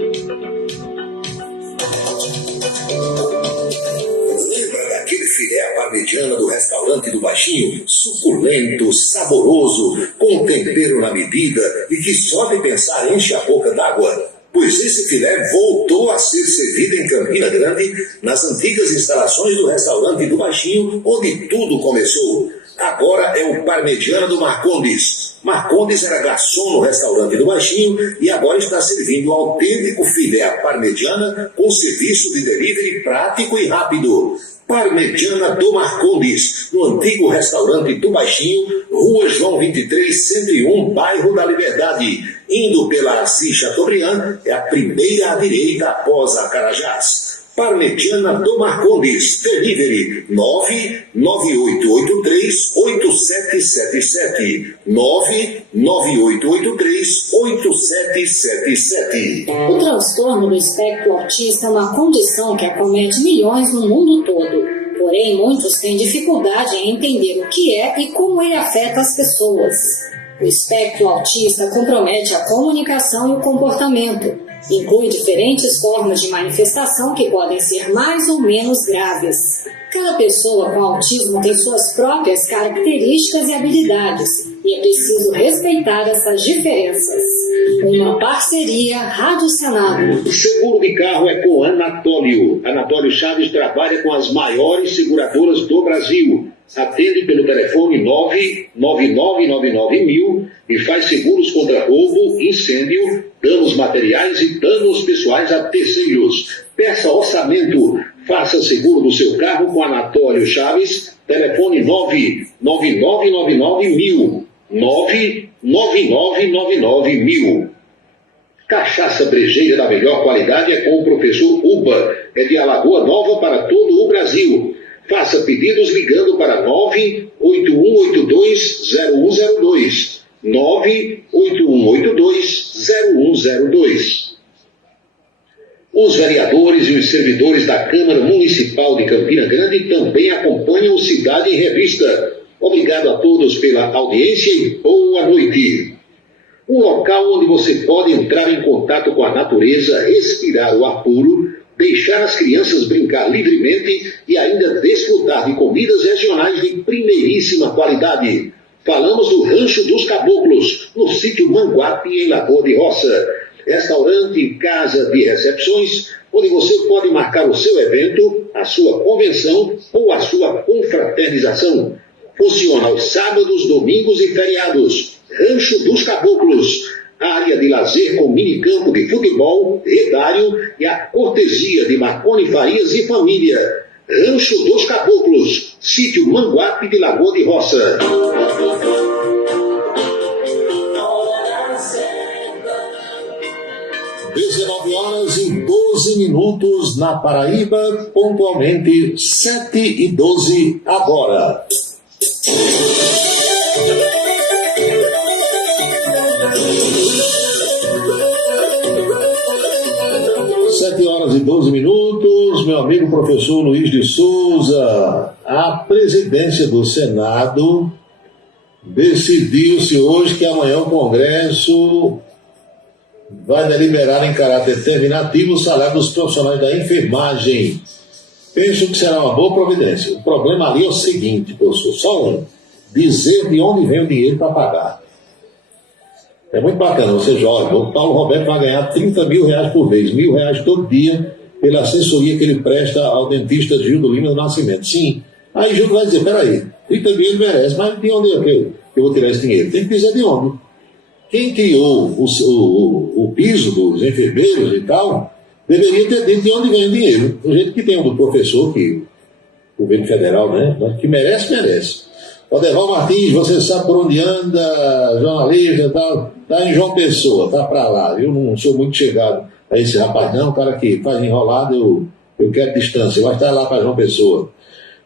Aquele filé à parmegiana do restaurante do Baixinho, suculento, saboroso, com tempero na medida e que só de pensar enche a boca d'água. Pois esse filé voltou a ser servido em Campina Grande, nas antigas instalações do restaurante do Baixinho, onde tudo começou. Agora é o parmegiana do Marcondes. Marcondes era garçom no restaurante do Baixinho e agora está servindo autêntico filé à parmegiana com serviço de delivery prático e rápido. Parmegiana do Marcondes, no antigo restaurante do Baixinho, Rua João 23, 101, bairro da Liberdade. Indo pela Assis Chateaubriand, é a primeira à direita após a Carajás. Parmegiana do Marcondes, delivery 99883-8777, 99883-8777. O transtorno do espectro autista é uma condição que acomete milhões no mundo todo. Porém, muitos têm dificuldade em entender o que é e como ele afeta as pessoas. O espectro autista compromete a comunicação e o comportamento. Inclui diferentes formas de manifestação que podem ser mais ou menos graves. Cada pessoa com autismo tem suas próprias características e habilidades, e é preciso respeitar essas diferenças. Uma parceria Rádio Senado. O seguro de carro é com Anatólio. Anatólio Chaves trabalha com as maiores seguradoras do Brasil. Atende pelo telefone 99999 e faz seguros contra roubo, incêndio, danos materiais e danos pessoais a terceiros. Peça orçamento. Faça seguro do seu carro com Anatólio Chaves. Telefone 99999 99999 Cachaça brejeira da melhor qualidade é com o professor Uba. É de Alagoa Nova para todo o Brasil. Faça pedidos ligando para 981820102. 981820102. Os vereadores e os servidores da Câmara Municipal de Campina Grande também acompanham o Cidade em Revista. Obrigado a todos pela audiência e boa noite. Um local onde você pode entrar em contato com a natureza, respirar o ar puro, deixar as crianças brincar livremente e ainda desfrutar de comidas regionais de primeiríssima qualidade. Falamos do Rancho dos Caboclos, no sítio Manguape, em Lagoa de Roça. Restaurante e casa de recepções, onde você pode marcar o seu evento, a sua convenção ou a sua confraternização. Funciona aos sábados, domingos e feriados. Rancho dos Caboclos, área de lazer com minicampo de futebol, redário e a cortesia de Marconi Farias e família. Rancho dos Caboclos, sítio Manguape de Lagoa de Roça. 19h12 na Paraíba, pontualmente 7h12 agora. 7h12, meu amigo professor Luiz de Souza. A presidência do Senado decidiu-se hoje que amanhã o Congresso vai deliberar em caráter determinativo o salário dos profissionais da enfermagem. Penso que será uma boa providência. O problema ali é o seguinte, professor, só dizer de onde vem o dinheiro para pagar. É muito bacana, você joga. O Paulo Roberto vai ganhar 30 mil reais por mês, R$1.000 todo dia, pela assessoria que ele presta ao dentista Gildo Lima do Nascimento. Sim. Aí Gildo vai dizer, peraí, 30 mil ele merece, mas de onde eu vou tirar esse dinheiro? Tem que dizer de onde. Quem criou o piso dos enfermeiros e tal, deveria ter dito de onde vem o dinheiro. Do jeito que tem o do professor, que o governo federal, né, que merece. Odeval Martins, você sabe por onde anda, jornalista e tal, tá em João Pessoa, tá pra lá. Eu não sou muito chegado a esse rapaz, não, o cara que faz enrolado, eu quero distância, vai estar lá para João Pessoa.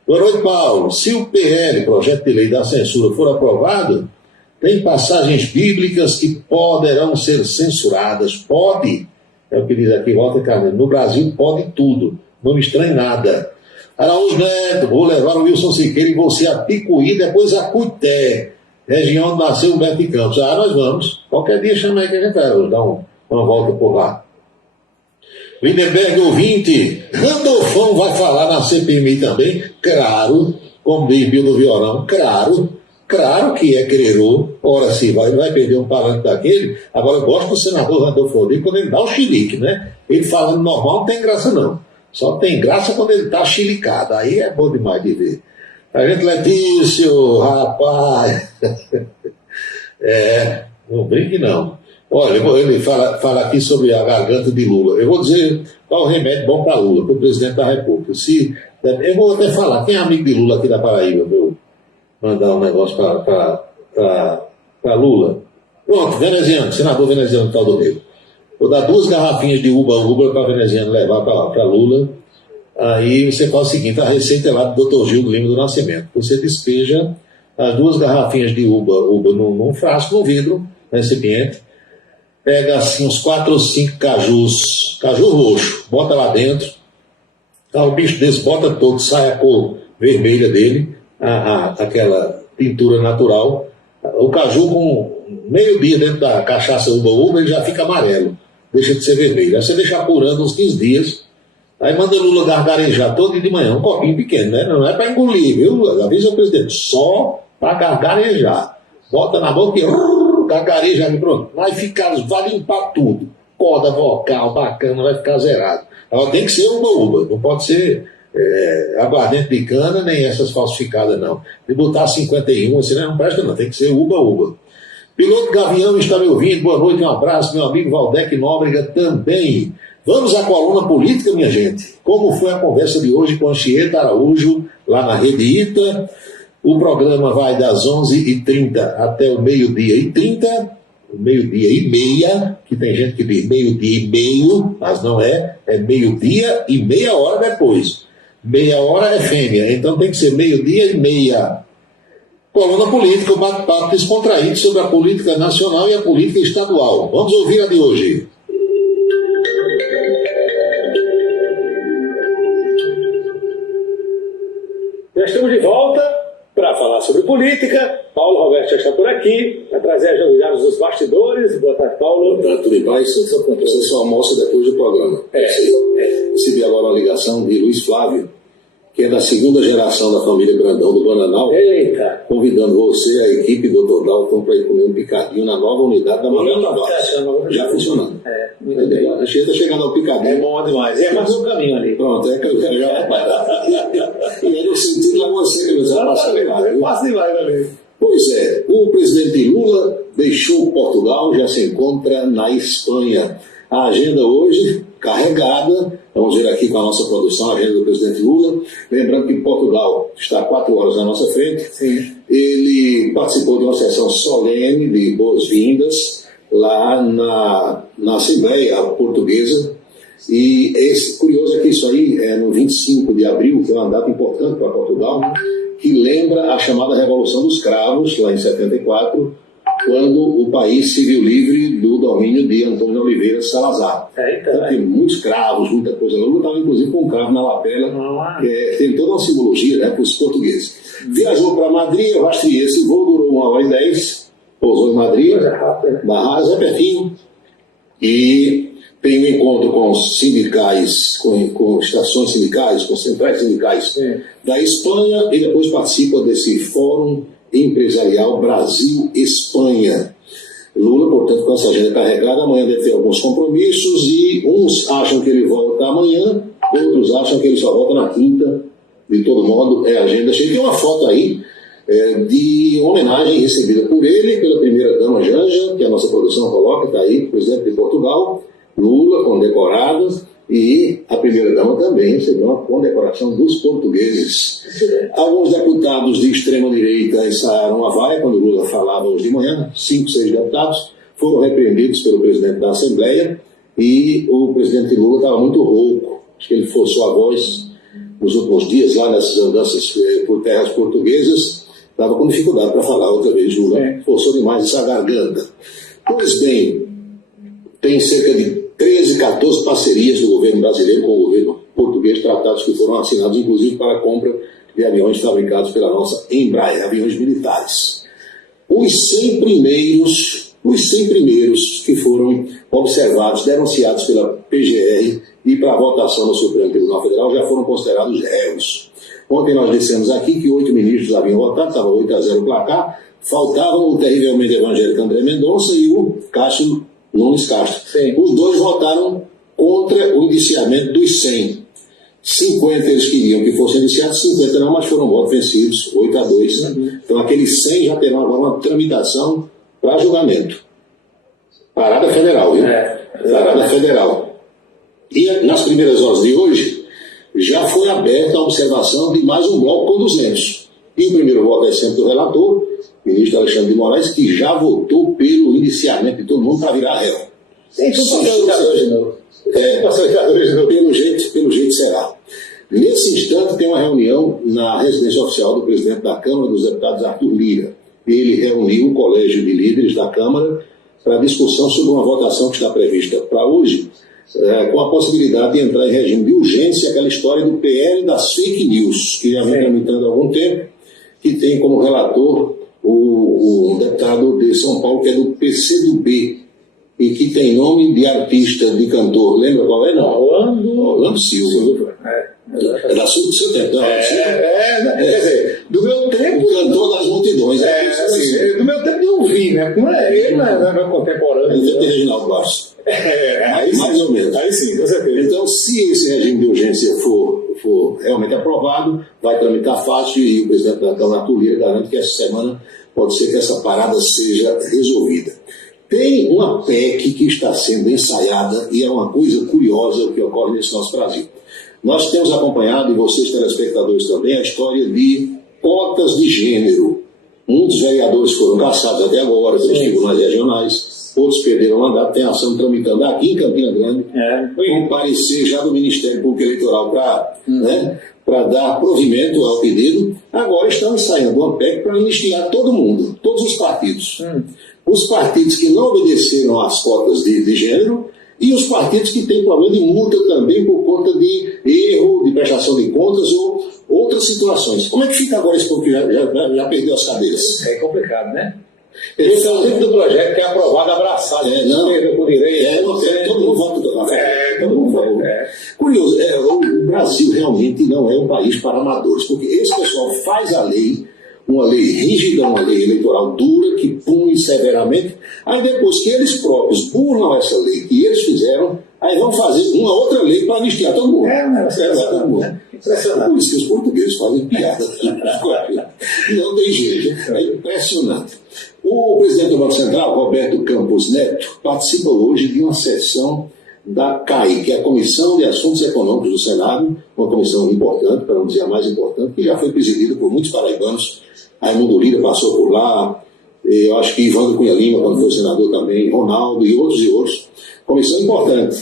Boa noite, Paulo. Se o PL, projeto de lei da censura, for aprovado, tem passagens bíblicas que poderão ser censuradas. Pode, é o que diz aqui, Walter Carneiro, no Brasil pode tudo, não me estranhe nada. Araújo Neto, vou levar o Wilson Siqueira e você a Picuí, depois a Cuité, região onde nasceu o Humberto de Campos. Nós vamos. Qualquer dia chama aí que a gente vai dar uma volta por lá. Lindenberg, ouvinte, Randolfão vai falar na CPMI também? Claro, como diz Bill do Violão, claro que é quererou. Ora, se vai perder um parâmetro daquele. Agora, eu gosto do senador Randolfo Rodrigues quando ele dá o chilique, né? Ele falando normal não tem graça, não. Só tem graça quando ele está chilicado. Aí é bom demais de ver. A gente, Letício, rapaz. Não brinque não. Olha, ele fala aqui sobre a garganta de Lula. Eu vou dizer qual o remédio bom para Lula, para o presidente da República. Eu vou até falar, quem é amigo de Lula aqui da Paraíba? Eu mandar um negócio para Lula. Pronto, veneziano, senador veneziano tal do Rio. Vou dar 2 garrafinhas de uba para veneziano levar para Lula. Aí você faz o seguinte, a receita é lá do Dr. Gildo Lima do Nascimento. Você despeja as 2 garrafinhas de uba num frasco, num vidro, recipiente. Pega assim uns 4 ou 5 caju roxo, bota lá dentro. O bicho desse bota todo, sai a cor vermelha dele, aquela pintura natural. O caju com meio dia dentro da cachaça uba, ele já fica amarelo. Deixa de ser vermelho. Aí você deixa apurando uns 15 dias, aí manda o Lula gargarejar todo dia de manhã, um copinho pequeno, né? Não é para engolir, viu? Avisa o presidente, só para gargarejar. Bota na boca e gargareja ali, pronto. Vai limpar tudo. Corda vocal, bacana, vai ficar zerado. Agora tem que ser uba, não pode ser aguardente de cana, nem essas falsificadas, não. De botar 51, assim não presta, não. Tem que ser uba. Piloto Gavião está me ouvindo, boa noite, um abraço, meu amigo Valdec Nóbrega também. Vamos à coluna política, minha gente. Como foi a conversa de hoje com a Anchieta Araújo, lá na Rede ITA? O programa vai das 11h30 até o 12h30, meio-dia e meia, que tem gente que diz meio-dia e meio, mas não é meio-dia e meia hora depois. Meia hora é fêmea, então tem que ser meio-dia e meia. Coluna política, um bate-papo descontraído sobre a política nacional e a política estadual. Vamos ouvir a de hoje. Já estamos de volta para falar sobre política. Paulo Roberto já está por aqui, vai trazer as novidades dos bastidores. Boa tarde, Paulo. Boa tarde, tudo bem? Você só almoça depois do programa. Recebi agora uma ligação de Luiz Flávio, que é da 2ª geração da família Brandão do Bananal. Eita! Convidando você, a equipe do Dr. Dalton, para ir comer um picadinho na nova unidade da Manuel Tavares. Já funcionando. Muito bem. A gente está chegando ao picadinho. É bom demais. É mais um caminho ali. Pronto, é que eu quero já. E é no sentido lá você, que você vai passar legal. Passa demais ali. Pois é, o presidente Lula deixou Portugal, já se encontra na Espanha. A agenda hoje carregada, vamos ver aqui com a nossa produção, a agenda do presidente Lula, lembrando que Portugal está 4 horas na nossa frente. Sim. Ele participou de uma sessão solene de boas-vindas lá na Assembleia Portuguesa, e curioso é que isso aí é no 25 de abril, que é uma data importante para Portugal, que lembra a chamada Revolução dos Cravos, lá em 74, quando o país se viu livre do domínio de Antônio Oliveira Salazar. Então, tem muitos cravos, muita coisa. Eu estava, inclusive, com um cravo na lapela, tem toda uma simbologia, né, para os portugueses. Viajou para Madrid, eu rastreei esse voo, durou 1h10, pousou em Madrid, Barras, é pertinho, e tem um encontro com sindicais, com estações sindicais, com centrais sindicais da Espanha, e depois participa desse Fórum Empresarial Brasil-Espanha. Lula, portanto, com essa agenda carregada, amanhã deve ter alguns compromissos, e uns acham que ele volta amanhã, outros acham que ele só volta na quinta. De todo modo, é a agenda cheia. Tem uma foto aí de homenagem recebida por ele, pela primeira-dama Janja, que a nossa produção coloca, está aí, presidente de Portugal, Lula condecorado, e a primeira-dama também recebeu uma condecoração dos portugueses. Alguns deputados de extrema-direita ensaiaram a vaia quando Lula falava hoje de manhã, 5, 6 deputados foram repreendidos pelo presidente da Assembleia, e o presidente Lula estava muito rouco, acho que ele forçou a voz nos últimos dias lá nessas andanças por terras portuguesas, estava com dificuldade para falar outra vez. Lula forçou demais essa garganta. Pois bem, tem cerca de 13, 14 parcerias do governo brasileiro com o governo português, tratados que foram assinados, inclusive para a compra de aviões fabricados pela nossa Embraer, aviões militares. Os 100 primeiros que foram observados, denunciados pela PGR e para votação no Supremo Tribunal Federal já foram considerados réus. Ontem nós dissemos aqui que 8 ministros haviam votado, estava 8-0 o placar, faltavam o terrivelmente evangélico André Mendonça e o Cássio Nunes Castro. Os dois votaram contra o indiciamento dos 100. 50 eles queriam que fossem indiciados, 50 não, mas foram votos vencidos, 8-2. Então aqueles 100 já terão agora uma tramitação para julgamento. Parada federal, viu? Parada federal. E nas primeiras horas de hoje, já foi aberta a observação de mais um bloco com 200. E o primeiro voto é sempre do relator, o ministro Alexandre de Moraes, que já votou pelo indiciamento de todo mundo para virar réu. Tem tudo facilitadores de novo. Pelo jeito será. Nesse instante tem uma reunião na residência oficial do presidente da Câmara dos Deputados, Arthur Lira. Ele reuniu o colégio de líderes da Câmara para discussão sobre uma votação que está prevista para hoje, com a possibilidade de entrar em regime de urgência aquela história do PL das fake news, que já vem tramitando há algum tempo, que tem como relator o deputado de São Paulo, que é do PCdoB, e que tem nome de artista, de cantor. Lembra qual é? Não. Orlando Silva. É da sua do seu tempo. Quer dizer, do meu tempo... O cantor das multidões. Do meu tempo eu vi, né? Não é ele, não é contemporâneo. Ele é Reginaldo Bastos. Aí mais ou menos. Aí sim, com certeza. Então, se esse regime de urgência for realmente aprovado, vai tramitar fácil, e o presidente da Câmara, Arthur Lira, garante que essa semana pode ser que essa parada seja resolvida. Tem uma PEC que está sendo ensaiada, e é uma coisa curiosa o que ocorre nesse nosso Brasil. Nós temos acompanhado, e vocês telespectadores também, a história de cotas de gênero. Muitos vereadores foram caçados até agora pelos tribunais regionais, outros perderam o mandato, tem ação tramitando aqui em Campina Grande, com parecer já do Ministério Público Eleitoral para dar provimento ao pedido. Agora estão ensaiando uma PEC para anistiar todo mundo, todos os partidos. Os partidos que não obedeceram às cotas de gênero, e os partidos que têm problema de multa também por conta de erro, de prestação de contas ou outras situações. Como é que fica agora esse povo que já perdeu as cadeiras? É complicado, né? Esse é o tipo do projeto que é aprovado abraçado. Com direito. Todo mundo vota. Todo mundo vota. Curioso, o Brasil realmente não é um país para amadores, porque esse pessoal faz a lei, uma lei rígida, uma lei eleitoral dura, que pune severamente, aí depois que eles próprios burlam essa lei que eles fizeram, aí vão fazer uma outra lei para anistiar todo mundo. Todo mundo. Impressionante. Por isso que os portugueses fazem piada. Não tem jeito, é impressionante. O presidente do Banco Central, Roberto Campos Neto, participa hoje de uma sessão da CAI, que é a Comissão de Assuntos Econômicos do Senado, uma comissão importante, para não dizer a mais importante, que já foi presidida por muitos paraibanos. Raimundo Lira passou por lá, eu acho que Ivandro Cunha Lima, quando foi senador também, Ronaldo e outros. Comissão importante.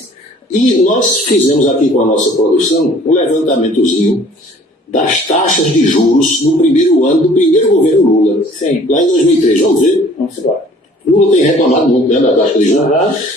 E nós fizemos aqui com a nossa produção um levantamentozinho das taxas de juros no primeiro ano do primeiro governo Lula. Sim. Lá em 2003. Vamos ver? Vamos embora. Lula tem reclamado muito, né, da taxa de juros.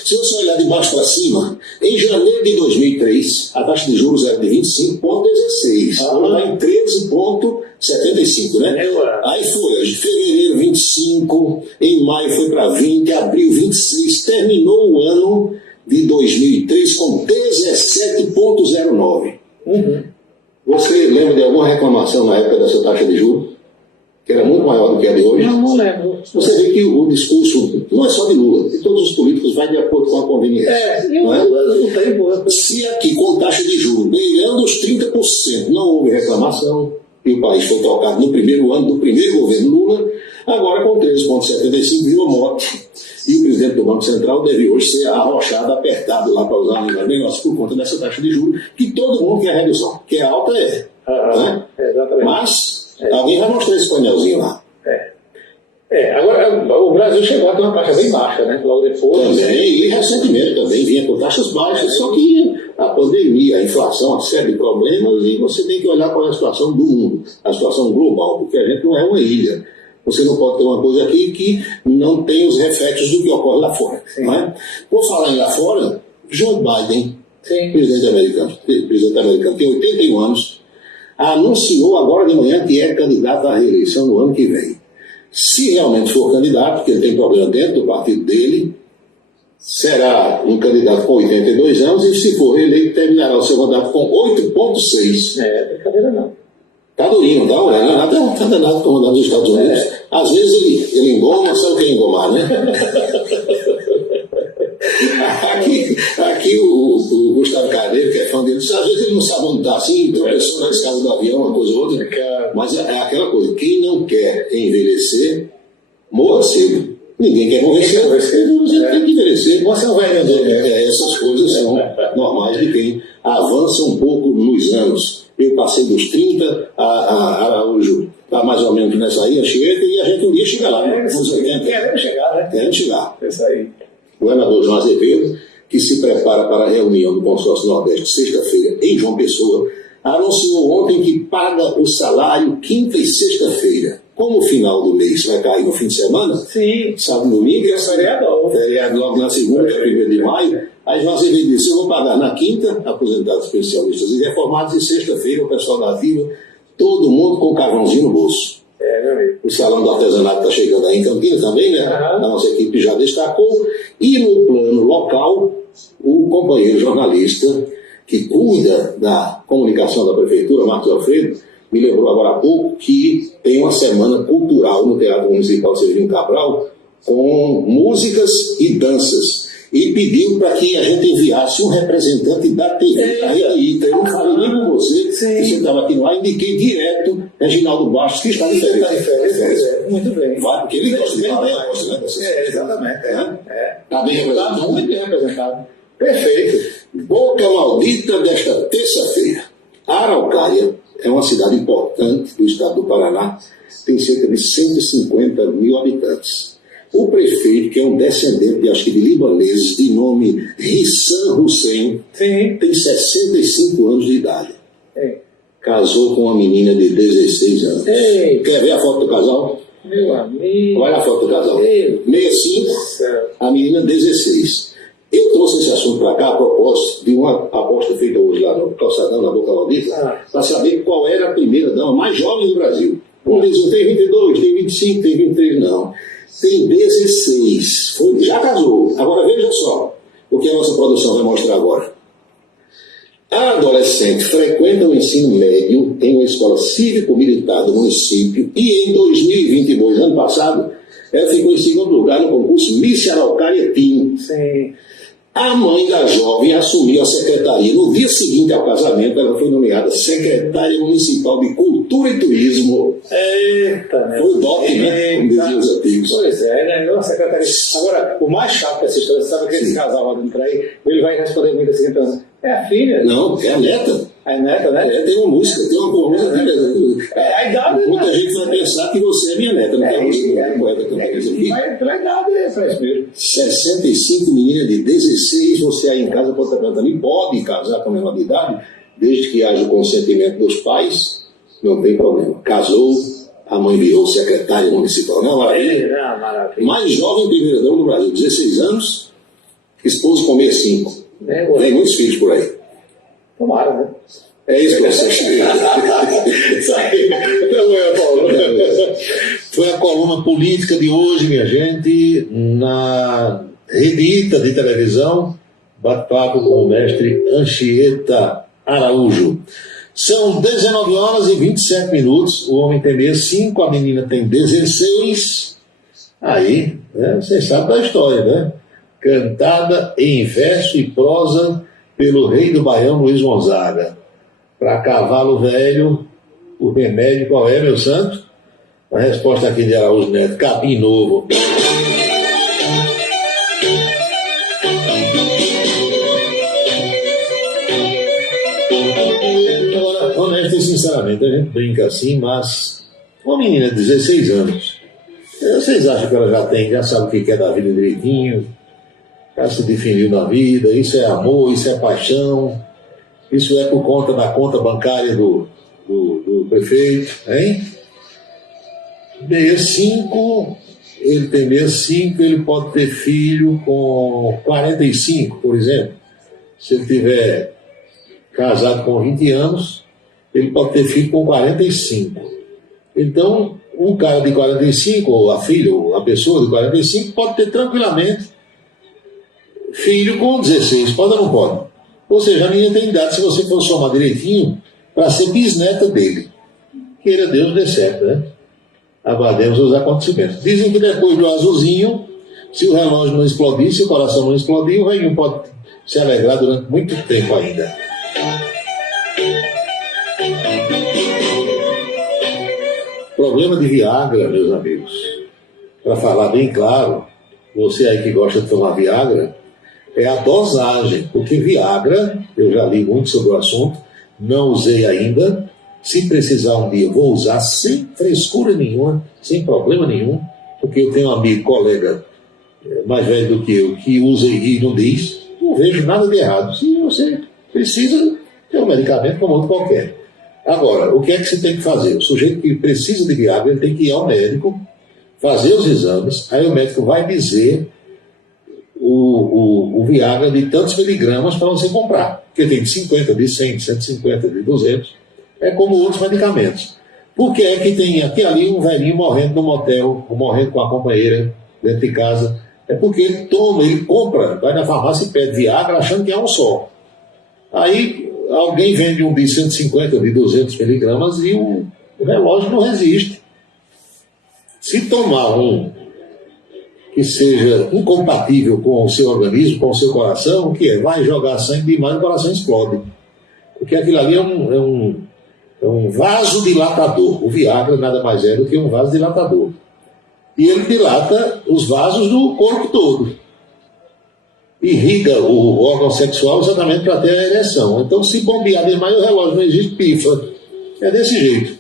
Se você olhar de baixo para cima, em janeiro de 2003, a taxa de juros era de 25,16. Agora está em 13,75, né? Aí foi, de fevereiro 25, em maio foi para 20, abril 26, terminou o ano de 2003 com 17,09. Você lembra de alguma reclamação na época dessa taxa de juros? Que era muito maior do que a de hoje? Não lembro. Você vê que o discurso não é só de Lula, de todos os políticos vai de acordo com a conveniência. Não é? Se aqui com taxa de juros beirando os 30%, não houve reclamação, e o país foi tocado no primeiro ano do primeiro governo Lula, agora com 13,75 virou mote. E o presidente do Banco Central deve hoje ser arrochado, apertado lá para usar o negócio por conta dessa taxa de juros, que todo mundo quer redução. Que é alta, né? Exatamente. Mas alguém vai mostrar esse painelzinho lá. Agora o Brasil chegou a ter uma taxa bem baixa, né? Logo depois. Também, e recentemente também vinha com taxas baixas, só que a pandemia, a inflação, uma série de problemas, e você tem que olhar para a situação do mundo, a situação global, porque a gente não é uma ilha. Você não pode ter uma coisa aqui que não tem os reflexos do que ocorre lá fora. Não é? Por falar em lá fora, Joe Biden, presidente americano, tem 81 anos, anunciou agora de manhã que é candidato à reeleição no ano que vem. Se realmente for candidato, porque ele tem problema dentro do partido dele, será um candidato com 82 anos e, se for reeleito, terminará o seu mandato com 8,6. Brincadeira não. Tá durinho, tá? Não é nada danado com o mandado dos Estados Unidos. Às vezes ele engoma, sabe o que é engomar, né? Aqui o Gustavo Carneiro, que é fã dele, às vezes ele não sabe onde está assim, então a pessoa na escada do avião, uma coisa ou outra. Mas é aquela coisa, quem não quer envelhecer, morra cedo. Ninguém quer morrer cedo. Você tem que envelhecer. Você não vai vender. Essas coisas são normais de quem avança um pouco nos anos. Eu passei dos 30, a Araújo está mais ou menos nessa aí, a Chieta, e a gente um dia chega lá, nos 80. Queremos chegar, né? Queremos chegar. Isso aí. O governador João Azevedo, que se prepara para a reunião do Consórcio Nordeste, sexta-feira, em João Pessoa, anunciou ontem que paga o salário quinta e sexta-feira. Como o final do mês vai cair no fim de semana, sábado e domingo, é feriado logo na segunda, 1º de maio, aí João Azevedo disse, eu vou pagar na quinta, aposentados especialistas e reformados, e sexta-feira, o pessoal da ativa, todo mundo com o carvãozinho no bolso. Meu amigo. O Salão do Artesanato está chegando aí em Campinas também, né? A nossa equipe já destacou. E no plano local, o companheiro jornalista que cuida da comunicação da Prefeitura, Marcos Alfredo, me lembrou agora há pouco que tem uma semana cultural no Teatro Municipal Serginho Cabral com músicas e danças. E pediu para que a gente enviasse um representante da TV para ele. Então, eu falei nem com você, que você estava aqui no ar, indiquei direto Reginaldo Bastos, que está de férias. Muito bem. Vai, porque ele gosta de falar, né? Exatamente. Está bem representado? Muito bem representado. Perfeito. Boca Maldita desta terça-feira. Araucária é uma cidade importante do estado do Paraná, tem cerca de 150 mil habitantes. O prefeito, que é um descendente, acho que de libaneses, de nome Hissan Hussein, tem 65 anos de idade. Casou com uma menina de 16 anos. Quer ver a foto do casal? Meu amigo. Olha a foto do casal. 65, a menina 16. Eu trouxe esse assunto para cá a propósito de uma aposta feita hoje lá no Calçadão, na Boca Maldita, para saber qual era a primeira dama mais jovem do Brasil. Um diz, tem 22, tem 25, tem 23, não. Tem 16. Já casou. Agora veja só o que a nossa produção vai mostrar agora. A adolescente frequenta o ensino médio em uma escola cívico-militar do município e em 2022, ano passado, ela ficou em segundo lugar no concurso Miss Araucária Team. A mãe da jovem assumiu a secretaria. No dia seguinte ao casamento, ela foi nomeada secretária municipal de Cultura e Turismo. Foi o DOC, né? Como diziam os antigos. Pois é, né? Uma secretaria. Agora, o mais chato dessa história, você sabe que esse casal lá dentro aí, ele vai responder muito assim, então, é a filha? Não, é a neta. É a neta, né? Tem uma música, tem uma promessa aqui mesmo. A idade, muita gente vai pensar que você é minha neta, não tem música, é poeta que eu tenho aqui. Mas pela idade, é mesmo. 65 meninas de 16, você aí em casa pode estar perguntando, e pode casar com a menor de idade, desde que haja o consentimento dos pais, não tem problema. Casou, A mãe virou secretária municipal, não é maravilha? Maravilha. Mais jovem primeira-dama do Brasil, 16 anos, esposo com 65. Tem muitos filhos por aí. Tomara, né? É isso que você Isso aí. Não é, Paulo. Foi a coluna política de hoje, minha gente, na Redita de televisão, bate-papo com o mestre Anchieta Araújo. São 19 horas e 27 minutos, o homem tem 65, a menina tem 16. Aí, né, vocês sabem da história, né? Cantada em verso e prosa pelo rei do Baião, Luiz Gonzaga. Para cavalo velho, o remédio qual é, meu santo? A resposta aqui de Araújo Neto: capim novo. Agora, honesto e sinceramente, a gente brinca assim, mas uma menina de 16 anos, vocês acham que ela já sabe o que quer da vida direitinho? Já se definiu na vida? Isso é amor, isso é paixão, isso é por conta da conta bancária do prefeito, hein? 65, ele tem 65, ele pode ter filho com 45, por exemplo. Se ele tiver casado com 20 anos, ele pode ter filho com 45. Então, um cara de 45, ou a filha, ou a pessoa de 45, pode ter tranquilamente filho com 16, pode ou não pode? Ou seja, a menina tem idade, se você for somar direitinho, para ser bisneta dele. Queira Deus dê certo, né? Aguardemos os acontecimentos. Dizem que depois do azulzinho, se o relógio não explodir, se o coração não explodir, o velhinho pode se alegrar durante muito tempo ainda. Problema de Viagra, meus amigos. Para falar bem claro, você aí que gosta de tomar Viagra, é a dosagem, porque Viagra, eu já li muito sobre o assunto, não usei ainda. Se precisar um dia, vou usar sem frescura nenhuma, sem problema nenhum, porque eu tenho um amigo, colega mais velho do que eu, que usa e não diz, não vejo nada de errado. Se você precisa, tem um medicamento como outro qualquer. Agora, o que é que você tem que fazer? O sujeito que precisa de Viagra, ele tem que ir ao médico, fazer os exames, aí o médico vai dizer o Viagra de tantos miligramas para você comprar, porque tem de 50, de 100, de 150, de 200, é como outros medicamentos. Por que é que tem aqui ali um velhinho morrendo no motel, ou morrendo com a companheira dentro de casa? É porque ele toma, ele compra, vai na farmácia e pede Viagra achando que é um só. Aí alguém vende um de 150, de 200 miligramas e o relógio não resiste. Se tomar um que seja incompatível com o seu organismo, com o seu coração, o que é? Vai jogar sangue demais e o coração explode. Porque aquilo ali é um vasodilatador. O Viagra nada mais é do que um vasodilatador. E ele dilata os vasos do corpo todo. Irriga o órgão sexual exatamente para ter a ereção. Então, se bombear demais, o relógio não existe, pifa. É desse jeito.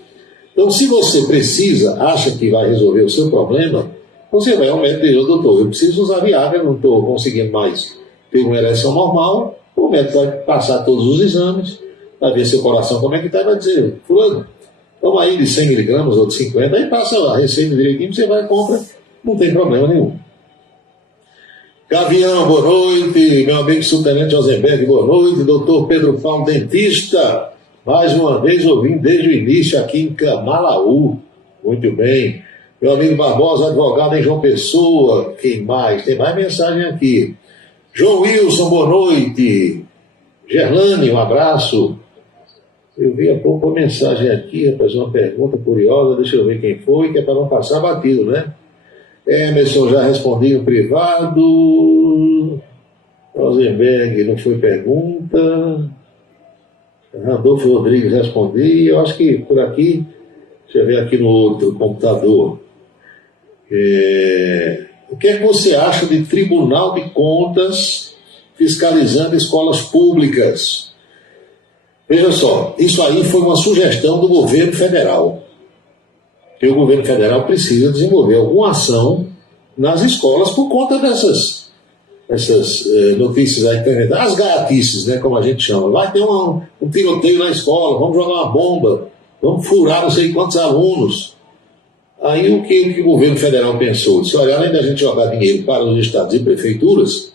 Então, se você precisa, acha que vai resolver o seu problema, você vai ao médico e diz: doutor, eu preciso usar Viagra, não estou conseguindo mais ter uma ereção normal. O médico vai passar todos os exames, vai ver seu coração como é que está, e vai dizer: fulano, toma aí de 100 miligramas ou de 50, aí passa a receita direitinho, você vai e compra, não tem problema nenhum. Gavião, boa noite. Meu amigo subtenente Rosenberg, boa noite. Doutor Pedro Paulo, dentista, mais uma vez ouvindo desde o início aqui em Camalaú. Muito bem. Meu amigo Barbosa, advogado em João Pessoa. Quem mais? Tem mais mensagem aqui. João Wilson, boa noite. Gerlane, um abraço. Eu vi há pouco uma mensagem aqui, rapaz, uma pergunta curiosa, deixa eu ver quem foi, que é para não passar batido, né? Emerson, já respondi no privado. Rosenberg, não foi pergunta. Randolfo Rodrigues, respondi. Eu acho que por aqui, deixa eu ver aqui no outro computador. O que é que você acha de Tribunal de Contas fiscalizando escolas públicas? Veja só, isso aí foi uma sugestão do governo federal. Que o governo federal precisa desenvolver alguma ação nas escolas por conta dessas notícias aí, as gaiatices, né, como a gente chama. Vai ter um tiroteio na escola, vamos jogar uma bomba, vamos furar não sei quantos alunos. Aí o que o governo federal pensou? Disse, olha, além da gente jogar dinheiro para os estados e prefeituras,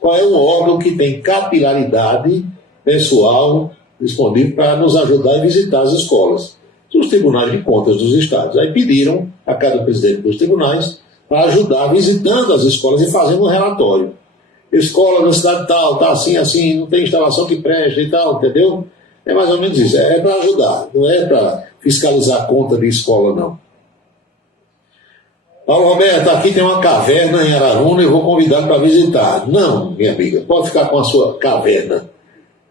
qual é o órgão que tem capilaridade pessoal disponível para nos ajudar a visitar as escolas? Os tribunais de contas dos estados. Aí pediram a cada presidente dos tribunais para ajudar visitando as escolas e fazendo um relatório. Escola na cidade tal, tá assim, não tem instalação que presta e tal, entendeu? É mais ou menos isso, é para ajudar, não é para fiscalizar a conta de escola, não. Paulo Roberto, aqui tem uma caverna em Araruna, eu vou convidar para visitar. Não, minha amiga, pode ficar com a sua caverna.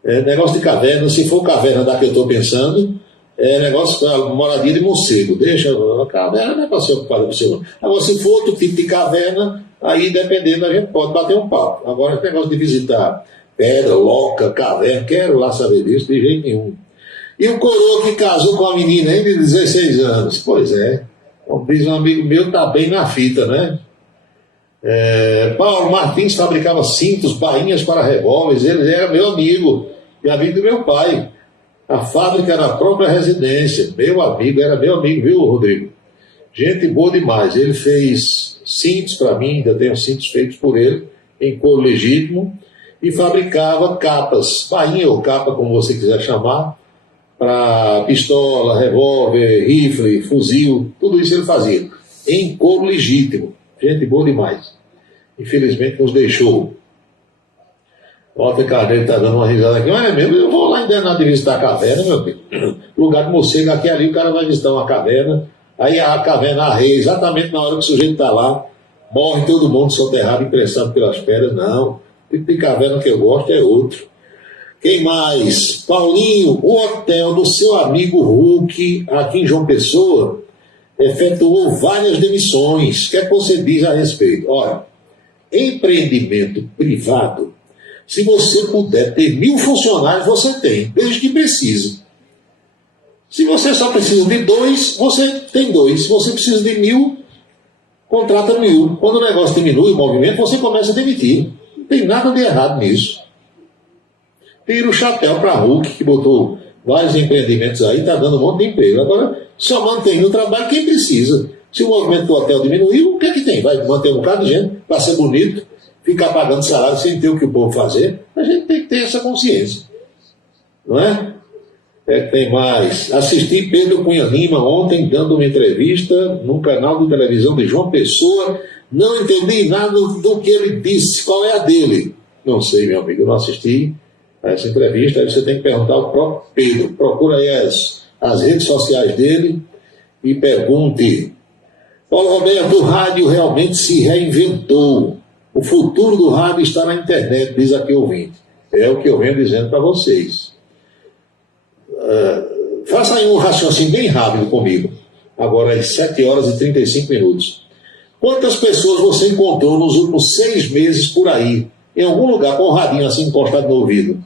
É negócio de caverna, se for caverna da que eu estou pensando, é negócio para moradia de morcego. Deixa a caverna, não é para ser ocupada por você. Agora, se for outro tipo de caverna, aí dependendo, a gente pode bater um papo. Agora, esse negócio de visitar pedra, loca, caverna, quero lá saber disso, de jeito nenhum. E o coroa que casou com a menina ainda de 16 anos. Pois é, como diz um amigo meu, tá bem na fita, né? Paulo Martins fabricava cintos, bainhas para revólveres, ele era meu amigo e amigo do meu pai. A fábrica era a própria residência, meu amigo, era meu amigo, viu, Rodrigo? Gente boa demais, ele fez cintos para mim, ainda tenho cintos feitos por ele, em couro legítimo, e fabricava capas, bainha ou capa, como você quiser chamar, para pistola, revólver, rifle, fuzil, tudo isso ele fazia, em couro legítimo. Gente boa demais. Infelizmente nos deixou. Walter Carneiro está dando uma risada aqui. Mas é mesmo, eu vou lá em Denado visitar a caverna, meu filho. Lugar de morcego, aqui ali o cara vai visitar uma caverna. Aí a caverna arreia exatamente na hora que o sujeito está lá. Morre todo mundo soterrado, imprensado pelas pedras. Não. O tipo de caverna que eu gosto é outro. Quem mais? Paulinho, o hotel do seu amigo Hulk, aqui em João Pessoa, efetuou várias demissões. O que é que você diz a respeito? Olha, empreendimento privado, se você puder ter 1.000 funcionários, você tem, desde que precise. Se você só precisa de 2, você tem 2. Se você precisa de 1.000, contrata 1.000. Quando o negócio diminui o movimento, você começa a demitir. Não tem nada de errado nisso. Tira o chapéu para a Hulk, que botou vários empreendimentos aí, está dando um monte de emprego. Agora, só mantém no trabalho quem precisa. Se o movimento do hotel diminuiu, o que é que tem? Vai manter um bocado de gente, para ser bonito, ficar pagando salário sem ter o que o povo fazer? A gente tem que ter essa consciência. Não é? Tem mais. Assisti Pedro Cunha Lima ontem, dando uma entrevista num canal de televisão de João Pessoa. Não entendi nada do que ele disse. Qual é a dele? Não sei, meu amigo, eu não assisti a essa entrevista. Aí você tem que perguntar ao próprio Pedro. Procura aí as redes sociais dele e pergunte. Paulo Roberto, o rádio realmente se reinventou. O futuro do rádio está na internet, diz aqui o ouvinte. É o que eu venho dizendo para vocês. Faça aí um raciocínio bem rápido comigo. Agora, às 7 horas e 35 minutos. Quantas pessoas você encontrou nos últimos 6 meses por aí, em algum lugar com um radinho assim encostado no ouvido?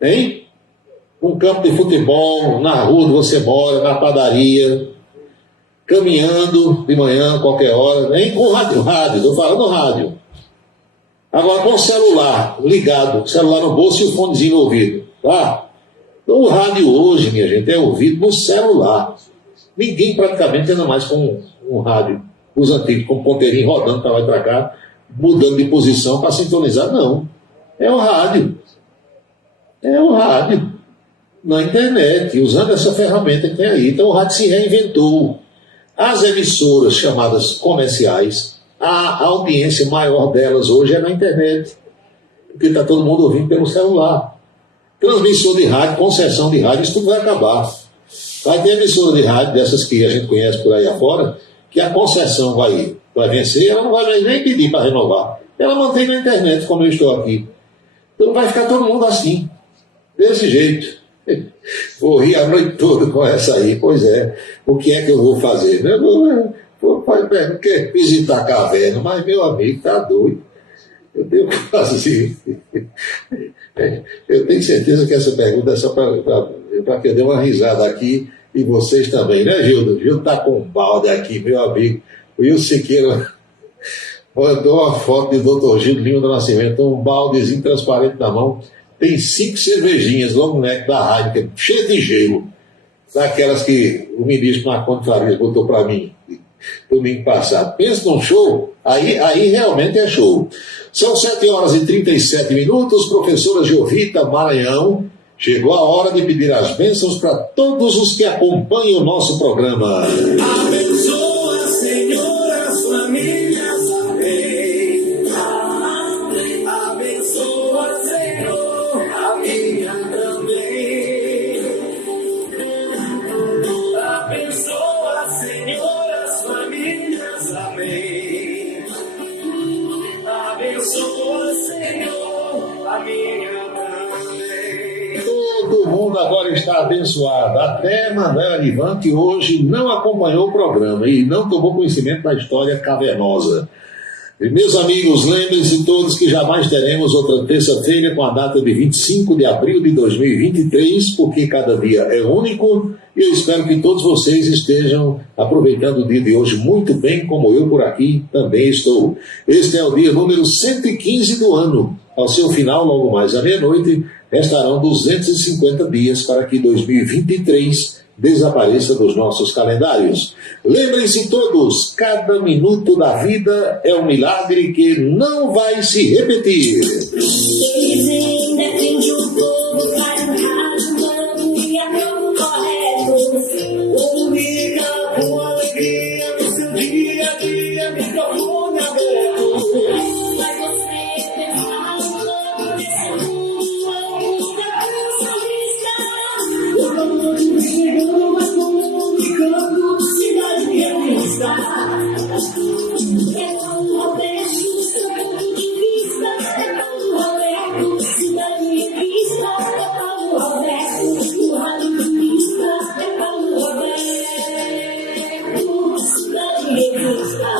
Hein? Um campo de futebol, na rua onde você mora, na padaria, caminhando de manhã, qualquer hora, nem com rádio, estou falando rádio. Agora com o celular ligado, celular no bolso e o fonezinho no ouvido, tá? Então, o rádio hoje, minha gente, é ouvido no celular. Ninguém praticamente anda mais com um rádio, os antigos, com ponteirinho rodando para lá e para cá, mudando de posição para sintonizar, não. É o rádio. É o rádio. Na internet, usando essa ferramenta que tem aí. Então o rádio se reinventou. As emissoras chamadas comerciais, a audiência maior delas hoje é na internet, porque está todo mundo ouvindo pelo celular. Transmissão de rádio, concessão de rádio, isso tudo vai acabar. Vai ter emissora de rádio, dessas que a gente conhece por aí afora, que a concessão vai vencer, ela não vai nem pedir para renovar. Ela mantém na internet, como eu estou aqui. Então vai ficar todo mundo assim, desse jeito. Vou rir a noite toda com essa aí. Pois é, o que é que eu vou fazer? Eu vou visitar a caverna, mas meu amigo está doido. Eu tenho que fazer. Eu tenho certeza que essa pergunta é só para que eu dê uma risada aqui e vocês também, né, Gildo? Gildo está com um balde aqui, meu amigo. O Wilson Siqueira mandou uma foto de Dr. Gildo Lima do Nascimento, um baldezinho transparente na mão. Tem 5 cervejinhas, logo neck da Heineken, cheia de gelo, daquelas que o ministro Marconi Farias botou para mim, domingo passado. Pensa num show, aí realmente é show. São 7h37, professora Jovita Maranhão. Chegou a hora de pedir as bênçãos para todos os que acompanham o nosso programa. Abençoa, Senhor, as famílias, amém. Abençoa, Senhor, a minha também. Abençoa, Senhor, as famílias, amém. Abençoa, Senhor, a minha também. Todo mundo agora está abençoado. Até Manuel Ivan, que hoje não acompanhou o programa e não tomou conhecimento da história cavernosa. E, meus amigos, lembrem-se todos que jamais teremos outra terça-feira com a data de 25 de abril de 2023, porque cada dia é único e eu espero que todos vocês estejam aproveitando o dia de hoje muito bem, como eu por aqui também estou. Este é o dia número 115 do ano. Ao seu final, logo mais à meia-noite, restarão 250 dias para que 2023 desapareça dos nossos calendários. Lembrem-se todos, cada minuto da vida é um milagre que não vai se repetir. Eles ainda defendem o povo, faz um rádio, mano, e é tão correto. Comunica com alegria no seu dia a dia, microfone aberto. Vai você pensar no nome desse mundo, da nossa lista. O mundo chegando, mas comunicando, cidade de revista. É tão Roberto, seu ponto de vista. É tão Roberto, cidade de revista. É tão Roberto, o rádio de vista. É tão Roberto, cidade de revista.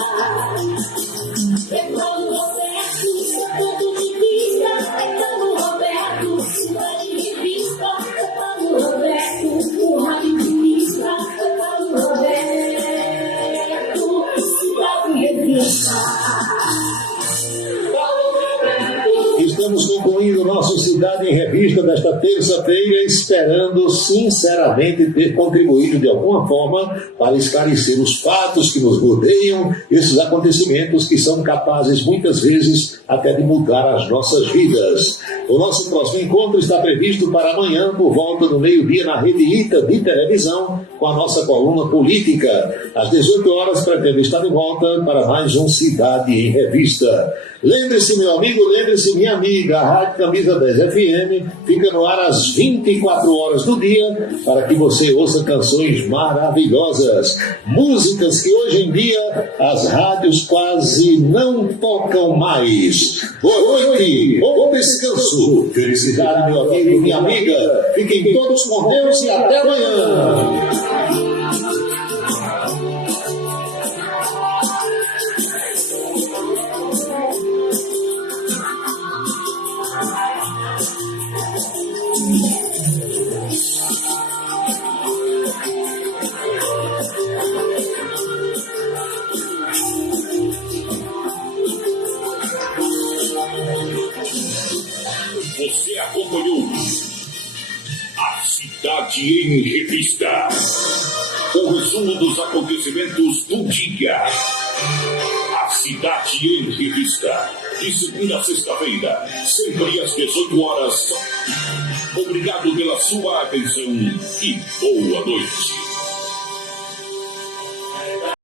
É tão Roberto, seu ponto de vista. É tão Roberto, cidade de revista. É tão Roberto, o rádio de vista. É tão Roberto, cidade de revista. Estamos concluindo nosso Cidade em Revista desta terça-feira, esperando sinceramente ter contribuído de alguma forma para esclarecer os fatos que nos rodeiam, esses acontecimentos que são capazes muitas vezes até de mudar as nossas vidas. O nosso próximo encontro está previsto para amanhã por volta do meio-dia na Rede ITA de televisão com a nossa coluna política. Às 18 horas pretendo estar de volta para mais um Cidade em Revista. Lembre-se, meu amigo, lembre-se, minha amiga, a Rádio Camisa 10 FM fica no ar às 24 horas do dia para que você ouça canções maravilhosas, músicas que hoje em dia as rádios quase não tocam mais. Boa noite, bom descanso, felicidade, meu amigo, minha amiga, fiquem todos com Deus e até amanhã. Você acompanhou a Cidade em Revista, o resumo dos acontecimentos do dia. A Cidade em Revista, de segunda a sexta-feira, sempre às 18 horas. Obrigado pela sua atenção e boa noite.